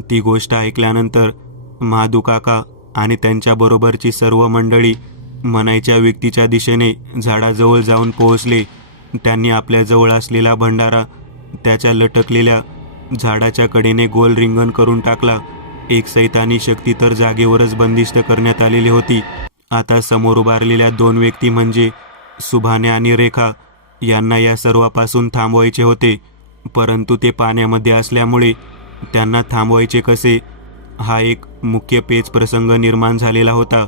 ती गोष्ट ऐकल्यानंतर महादू काका आणि त्यांच्याबरोबरची सर्व मंडळी म्हणायच्या व्यक्तीच्या दिशेने झाडाजवळ जाऊन पोहोचले. त्यांनी आपल्याजवळ असलेला भंडारा त्याच्या लटकलेल्या झाडाच्या कडेने गोल रिंगण करून टाकला. एक सैतानी शक्ती तर जागेवरच बंदिस्त करण्यात आलेली होती. आता समोर उभारलेल्या 2 व्यक्ती म्हणजे सुभाने आणि रेखा यांना या सर्वापासून थांबवायचे होते, परंतु ते पाण्यामध्ये असल्यामुळे त्यांना थांबवायचे कसे, हा एक मुख्य पेच प्रसंग निर्माण झालेला होता.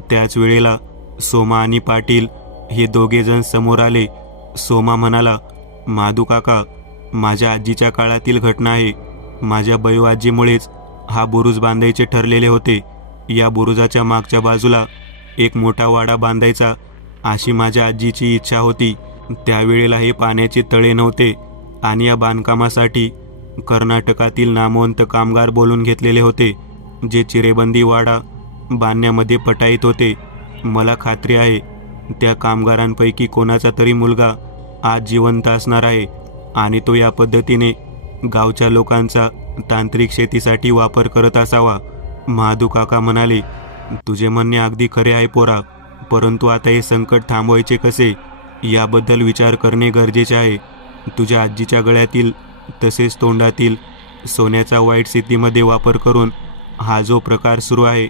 त्याच वेळेला सोमा आणि पाटील हे दोघेजण समोर आले. सोमा म्हणाला, महादू काका, माझ्या आजीच्या काळातील घटना आहे. माझ्या बैव आजीमुळेच हा बुरुज बांधायचे ठरलेले होते. या बुरुजाच्या मागच्या बाजूला एक मोठा वाडा बांधायचा अशी माझ्या आजीची इच्छा होती. त्यावेळेला हे पाण्याचे तळे नव्हते आणि या बांधकामासाठी कर्नाटकातील नामवंत कामगार बोलून घेतलेले होते, जे चिरेबंदी वाडा बांधण्यामध्ये पटाईत होते. मला खात्री आहे त्या कामगारांपैकी कोणाचा तरी मुलगा आज जिवंत असणार आहे आणि तो या पद्धतीने गावच्या लोकांचा तांत्रिक शेतीसाठी वापर करत असावा. महादू काका म्हणाले, तुझे म्हणणे अगदी खरे आहे पोरा, परंतु आता हे संकट थांबवायचे कसे याबद्दल विचार करणे गरजेचे आहे. तुझ्या आजीच्या गळ्यातील तसेच तोंडातील सोन्याचा वाईट स्थितीमध्ये वापर करून हा जो प्रकार सुरू आहे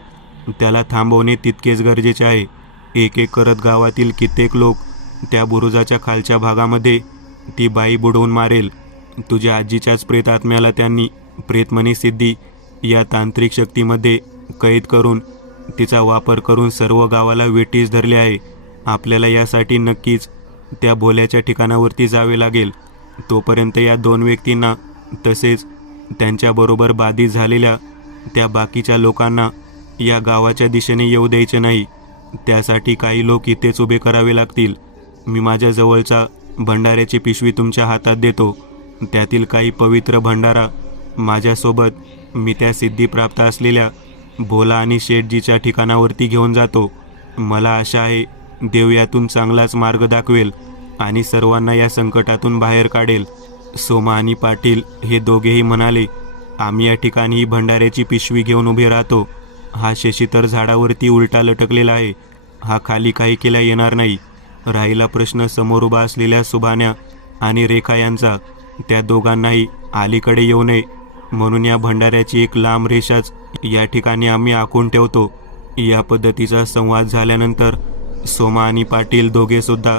त्याला थांबवणे तितकेच गरजेचे आहे. एक एक करत गावातील कित्येक लोक त्या बुरुजाच्या खालच्या भागामध्ये ती बाई बुडवून मारेल. तुझ्या आजीच्याच प्रेतात्म्याला त्यांनी प्रेतमनी सिद्धी या तांत्रिक शक्तीमध्ये कैद करून तिचा वापर करून सर्व गावाला वेठीस धरले आहे. आपल्याला यासाठी नक्कीच त्या भोल्याच्या ठिकाणावरती जावे लागेल. तोपर्यंत या 2 व्यक्तींना तसेच त्यांच्याबरोबर बाधित झालेल्या त्या बाकीच्या लोकांना या गावाच्या दिशेने येऊ द्यायचे नाही. त्यासाठी काही लोक इथेच उभे करावे लागतील. मी माझ्या जवळचा भंडाऱ्याची पिशवी तुमच्या हातात देतो. त्यातील काही पवित्र भंडारा माझ्यासोबत मी त्या सिद्धी प्राप्त असलेल्या भोला आणि शेठजीच्या ठिकाणावरती घेऊन जातो. मला आशा आहे देव यातून चांगलाच मार्ग दाखवेल आणि सर्वांना या संकटातून बाहेर काढेल. सोमा आणि पाटील हे दोघेही म्हणाले, आम्ही या ठिकाणी ही भंडाऱ्याची पिशवी घेऊन उभे राहतो. हा शशी तर झाडावरती उलटा लटकलेला आहे, हा खाली काही केला येणार नाही. राहिला प्रश्न समोर उभा असलेल्या सुभान्या आणि रेखा यांचा, त्या दोघांनाही अलीकडे येऊ नये म्हणून या भंडाऱ्याची एक लांब रेषाच या ठिकाणी आम्ही आखून ठेवतो. या पद्धतीचा संवाद झाल्यानंतर सोमा आणि पाटील दोघे सुद्धा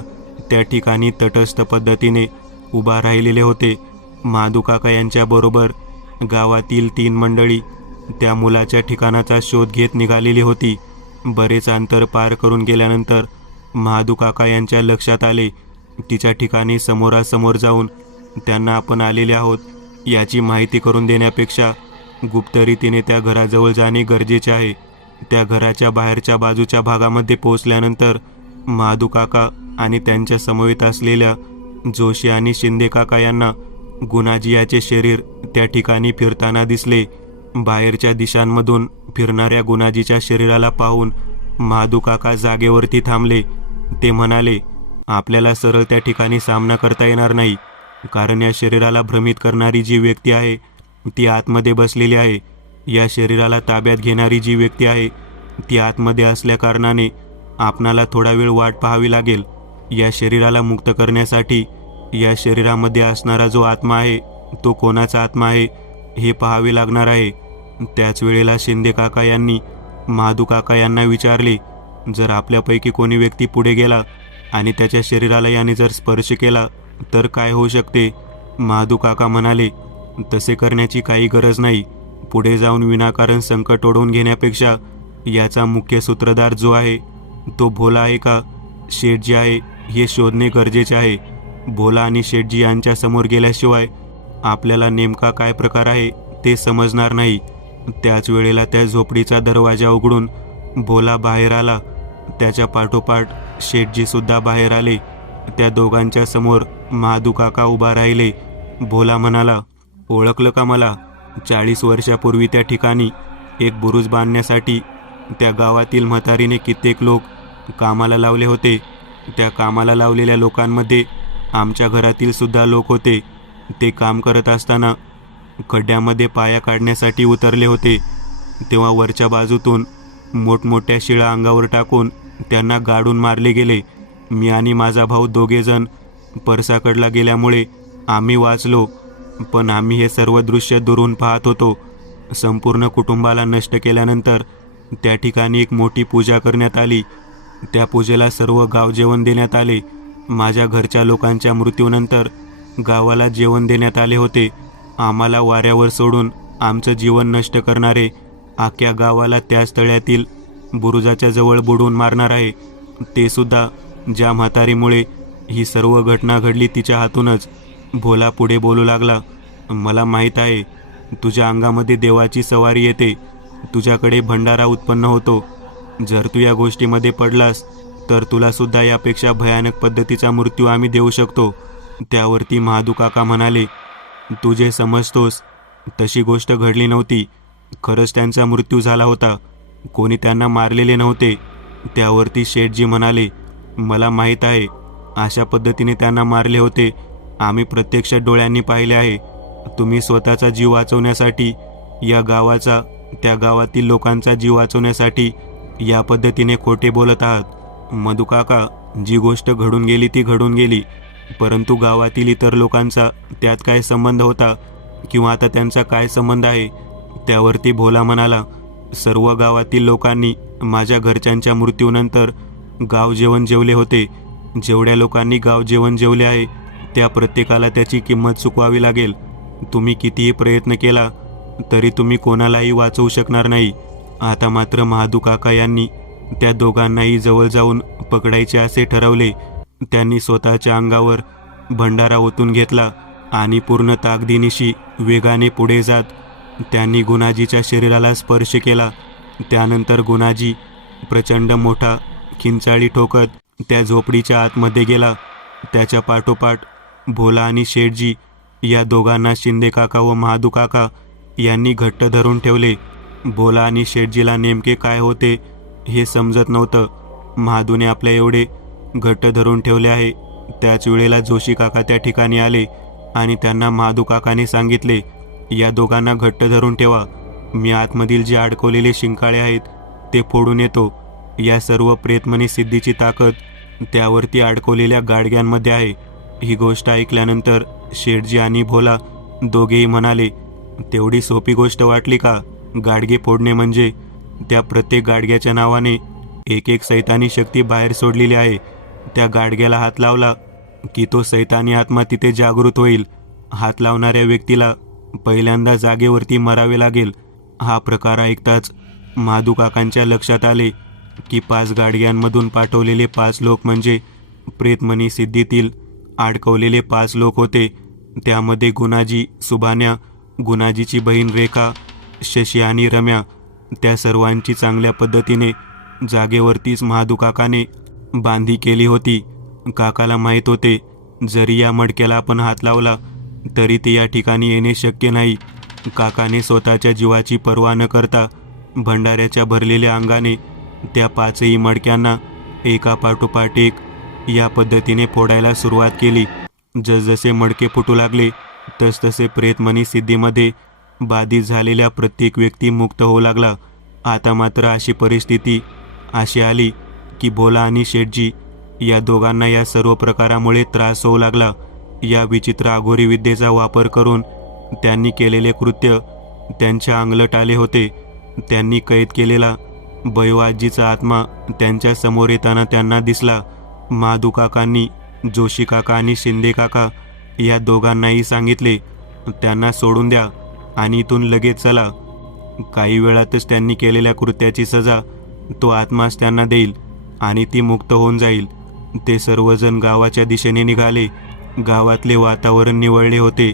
त्या ठिकाणी तटस्थ पद्धतीने उभा राहिलेले होते. महादू काका यांच्याबरोबर गावातील 3 मंडळी त्या मुलाच्या ठिकाणाचा शोध घेत निघालेली होती. बरेच अंतर पार करून गेल्यानंतर महादू काका यांच्या लक्षात आले, तिच्या ठिकाणी समोरासमोर जाऊन त्यांना आपण आलेले आहोत याची माहिती करून देण्यापेक्षा गुप्तरीतीने त्या घराजवळ जाणे गरजेचे आहे. त्या घराच्या बाहेरच्या बाजूच्या भागामध्ये पोहोचल्यानंतर महादू काका आणि त्यांच्या समवेत असलेल्या जोशी आणि शिंदे काका यांना गुणाजी याचे शरीर त्या ठिकाणी फिरताना दिसले. बाहेरच्या दिशांमधून फिरणाऱ्या गुणाजीच्या शरीराला पाहून महादू काका जागेवरती थांबले. ते म्हणाले, आपल्याला सरळ त्या ठिकाणी सामना करता येणार नाही, कारण या शरीराला भ्रमित करणारी जी व्यक्ती आहे ती आतमध्ये बसलेली आहे. या शरीराला ताब्यात घेणारी जी व्यक्ती आहे ती आतमध्ये असल्याकारणाने आपणाला थोडा वेळ वाट पाहावी लागेल. या शरीराला मुक्त करण्यासाठी या शरीरामध्ये असणारा जो आत्मा आहे तो कोणाचा आत्मा आहे हे पाहावे लागणार आहे. त्याच वेळेला शिंदे काका यांनी महादू काका यांना विचारले, जर आपल्यापैकी कोणी व्यक्ती पुढे गेला आणि त्याच्या शरीराला याने जर स्पर्श केला तर काय होऊ शकते? महादू काका म्हणाले, तसे करण्याची काही गरज नाही. पुढे जाऊन विनाकारण संकट ओढवून घेण्यापेक्षा याचा मुख्य सूत्रधार जो आहे तो भोला आहे का शेठजी आहे हे शोधणे गरजेचे आहे. भोला आणि शेठजी यांच्या समोर गेल्याशिवाय आपल्याला नेमका काय प्रकार आहे ते समजणार नाही. त्याच वेळेला त्या झोपडीचा दरवाजा उघडून भोला बाहेर आला. त्याच्या पाठोपाठ शेठजी सुद्धा बाहेर आले. त्या दोघांच्या समोर महादू काका उभा राहिले. भोला म्हणाला, ओळखलं का मला? 40 वर्षापूर्वी त्या ठिकाणी एक बुरुज बांधण्यासाठी त्या गावातील म्हातारीने कित्येक लोक कामाला लावले होते. त्या कामाला लावलेल्या लोकांमध्ये आमच्या घरातील सुद्धा लोक होते. ते काम करत असताना खड्ड्यामध्ये पाया काढण्यासाठी उतरले होते. तेव्हा वरच्या बाजूतून मोठमोठ्या शिळा अंगावर टाकून त्यांना गाडून मारले गेले. मी आणि माझा भाऊ दोघेजण परसाकडला गेल्यामुळे आम्ही वाचलो. पण आम्ही हे सर्व दृश्य दुरून पाहत होतो. संपूर्ण कुटुंबाला नष्ट केल्यानंतर त्या ठिकाणी एक मोठी पूजा करण्यात आली. त्या पूजेला सर्व गाव जेवण देण्यात आले. माझ्या घरच्या लोकांच्या मृत्यूनंतर गावाला जेवण देण्यात आले होते. आम्हाला वाऱ्यावर सोडून आमचं जीवन नष्ट करणारे अख्ख्या गावाला त्याच तळ्यातील बुरुजाच्या जवळ बुडवून मारणार आहे. ते सुद्धा ज्या म्हातारीमुळे ही सर्व घटना घडली तिच्या हातूनच. भोला पुढे बोलू लागला, मला माहीत आहे तुझ्या अंगामध्ये देवाची सवारी येते. तुझ्याकडे भंडारा उत्पन्न होतो. जर तू या गोष्टीमध्ये पडलास तर तुला सुद्धा यापेक्षा भयानक पद्धतीचा मृत्यू आम्ही देऊ शकतो. त्यावरती महादू काका म्हणाले, तू जे समजतोस तशी गोष्ट घडली नव्हती. खरंच त्यांचा मृत्यू झाला होता. कोणी त्यांना मारलेले नव्हते. त्यावरती शेठजी म्हणाले, मला माहीत आहे अशा पद्धतीने त्यांना मारले होते. आम्ही प्रत्यक्ष डोळ्यांनी पाहिले आहे. तुम्ही स्वतःचा जीव वाचवण्यासाठी या गावाचा, त्या गावातील लोकांचा जीव वाचवण्यासाठी या पद्धतीने खोटे बोलत आहात. मधू काका, जी गोष्ट घडून गेली ती घडून गेली, परंतु गावातील इतर लोकांचा त्यात काय संबंध होता किंवा आता त्यांचा काय संबंध आहे? त्यावरती भोला म्हणाला, सर्व गावातील लोकांनी माझ्या घरच्यांच्या मृत्यूनंतर गाव जेवण जेवले होते. जेवढ्या लोकांनी गाव जेवण जेवले आहे त्या प्रत्येकाला त्याची किंमत चुकवावी लागेल. तुम्ही कितीही प्रयत्न केला तरी तुम्ही कोणालाही वाचवू शकणार नाही. आता मात्र महादू काका यांनी त्या दोघांनाही जवळ जाऊन पकडायचे असे ठरवले. त्यांनी स्वतःच्या अंगावर भंडारा ओतून घेतला आणि पूर्ण ताकदीनिशी वेगाने पुढे जात त्यांनी गुणाजीच्या शरीराला स्पर्श केला. त्यानंतर गुणाजी प्रचंड मोठा किंचाळी ठोकत त्या झोपडीच्या आतमध्ये गेला. त्याच्या पाठोपाठ भोला आणि शेठजी या दोघांना शिंदे काका व महादू काका यांनी घट्ट धरून ठेवले. भोला आणि शेठजीला नेमके काय होते हे समजत नव्हतं. महादूने आपल्या एवढे घट्ट धरून ठेवले आहे. त्याच वेळेला जोशी काका त्या ठिकाणी आले आणि त्यांना महादू काकाने सांगितले, या दोघांना घट्ट धरून ठेवा. मी आतमधील जे अडकवलेले शिंकाळे आहेत ते फोडून येतो. या सर्व प्रेतमनी सिद्धीची ताकद त्यावरती अडकवलेल्या गाडग्यांमध्ये आहे. ही गोष्ट ऐकल्यानंतर शेठजी आणि भोला दोघेही म्हणाले, तेवढी सोपी गोष्ट वाटली का? गाडगे फोडणे म्हणजे त्या प्रत्येक गाडग्याच्या नावाने एक एक सैतानी शक्ती बाहेर सोडलेली आहे. त्या गाडग्याला हात लावला की तो सैतानी आत्मा तिथे जागृत होईल. हात लावणाऱ्या व्यक्तीला पहिल्यांदा जागेवरती मरावे लागेल. हा प्रकार ऐकताच महादू काकांच्या लक्षात आले की 5 गाडग्यांमधून पाठवलेले 5 लोक म्हणजे प्रेतमनी सिद्धीतील अडकवलेले 5 लोक होते. त्यामध्ये गुणाजी, सुभान्या, गुणाजीची बहीण रेखा, शशी आणि रम्या, त्या सर्वांची चांगल्या पद्धतीने जागेवरतीच महादू काकाने बांधी केली होती. काकाला माहीत होते जरी या मडक्याला आपण हात लावला तरी ते या ठिकाणी येणे शक्य नाही. काकाने स्वतःच्या जीवाची पर्वा न करता भंडाऱ्याच्या भरलेल्या अंगाने त्या 5ही मडक्यांना एका पाठोपाठ एक या पद्धतीने फोडायला सुरुवात केली. जसजसे मडके फुटू लागले तसतसे प्रेतमनी सिद्धीमध्ये बाधित झालेल्या प्रत्येक व्यक्ती मुक्त होऊ लागला. आता मात्र अशी परिस्थिती अशी आली की भोला आणि शेठजी या दोघांना या सर्व प्रकारामुळे त्रास होऊ लागला. या विचित्र अघोरी विद्येचा वापर करून त्यांनी केलेले कृत्य त्यांच्या अंगलट आले होते. त्यांनी कैद केलेला बैवाजीचा आत्मा त्यांच्या समोर येताना त्यांना दिसला. महादू काकांनी जोशी काका आणि शिंदे काका या दोघांनाही सांगितले, त्यांना सोडून द्या आणि इथून लगेच चला. काही वेळातच त्यांनी केलेल्या कृत्याची सजा तो आत्माच त्यांना देईल आणि ती मुक्त होऊन जाईल. ते सर्वजण गावाच्या दिशेने निघाले. गावातले वातावरण निवळले होते.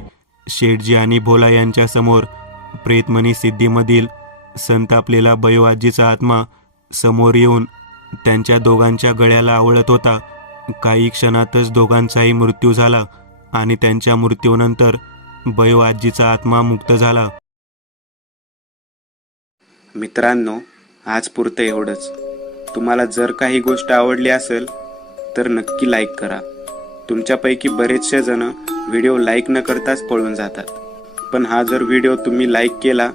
शेठजी आणि भोला यांच्या समोर प्रेतमणी सिद्धीमधील संतापलेला बयोआजीचा आत्मा समोर येऊन त्यांच्या दोघांच्या गळ्याला आवळत होता. काही क्षणातच दोघांचाही मृत्यू झाला आणि त्यांच्या मृत्यूनंतर बयोआजीचा आत्मा मुक्त झाला. मित्रांनो, आज पुरतं एवढंच. तुम्हाला जर काही गोष्ट आवडली असेल तर नक्की लाईक करा. तुमच्यापैकी बरेचसे जण व्हिडिओ लाईक न करताच पळून जातात, पण हा जर व्हिडिओ तुम्ही लाईक केला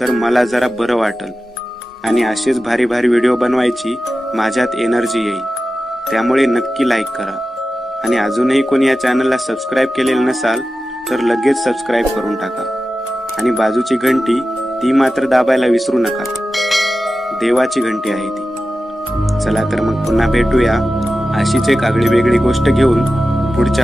तर मला जरा बरं वाटेल आणि असेच भारी भारी व्हिडिओ बनवायची माझ्यात एनर्जी येईल. त्यामुळे नक्की लाईक करा आणि अजूनही कोणी या चॅनलला सबस्क्राईब केलेलं नसाल तर लगेच सबस्क्राईब करून टाका आणि बाजूची घंटी ती मात्र दाबायला विसरू नका. देवाची घंटी आहे ती. चला तर मग पुन्हा भेटूया अशीच एक आगळी वेगळी गोष्ट घेऊन पुढच्या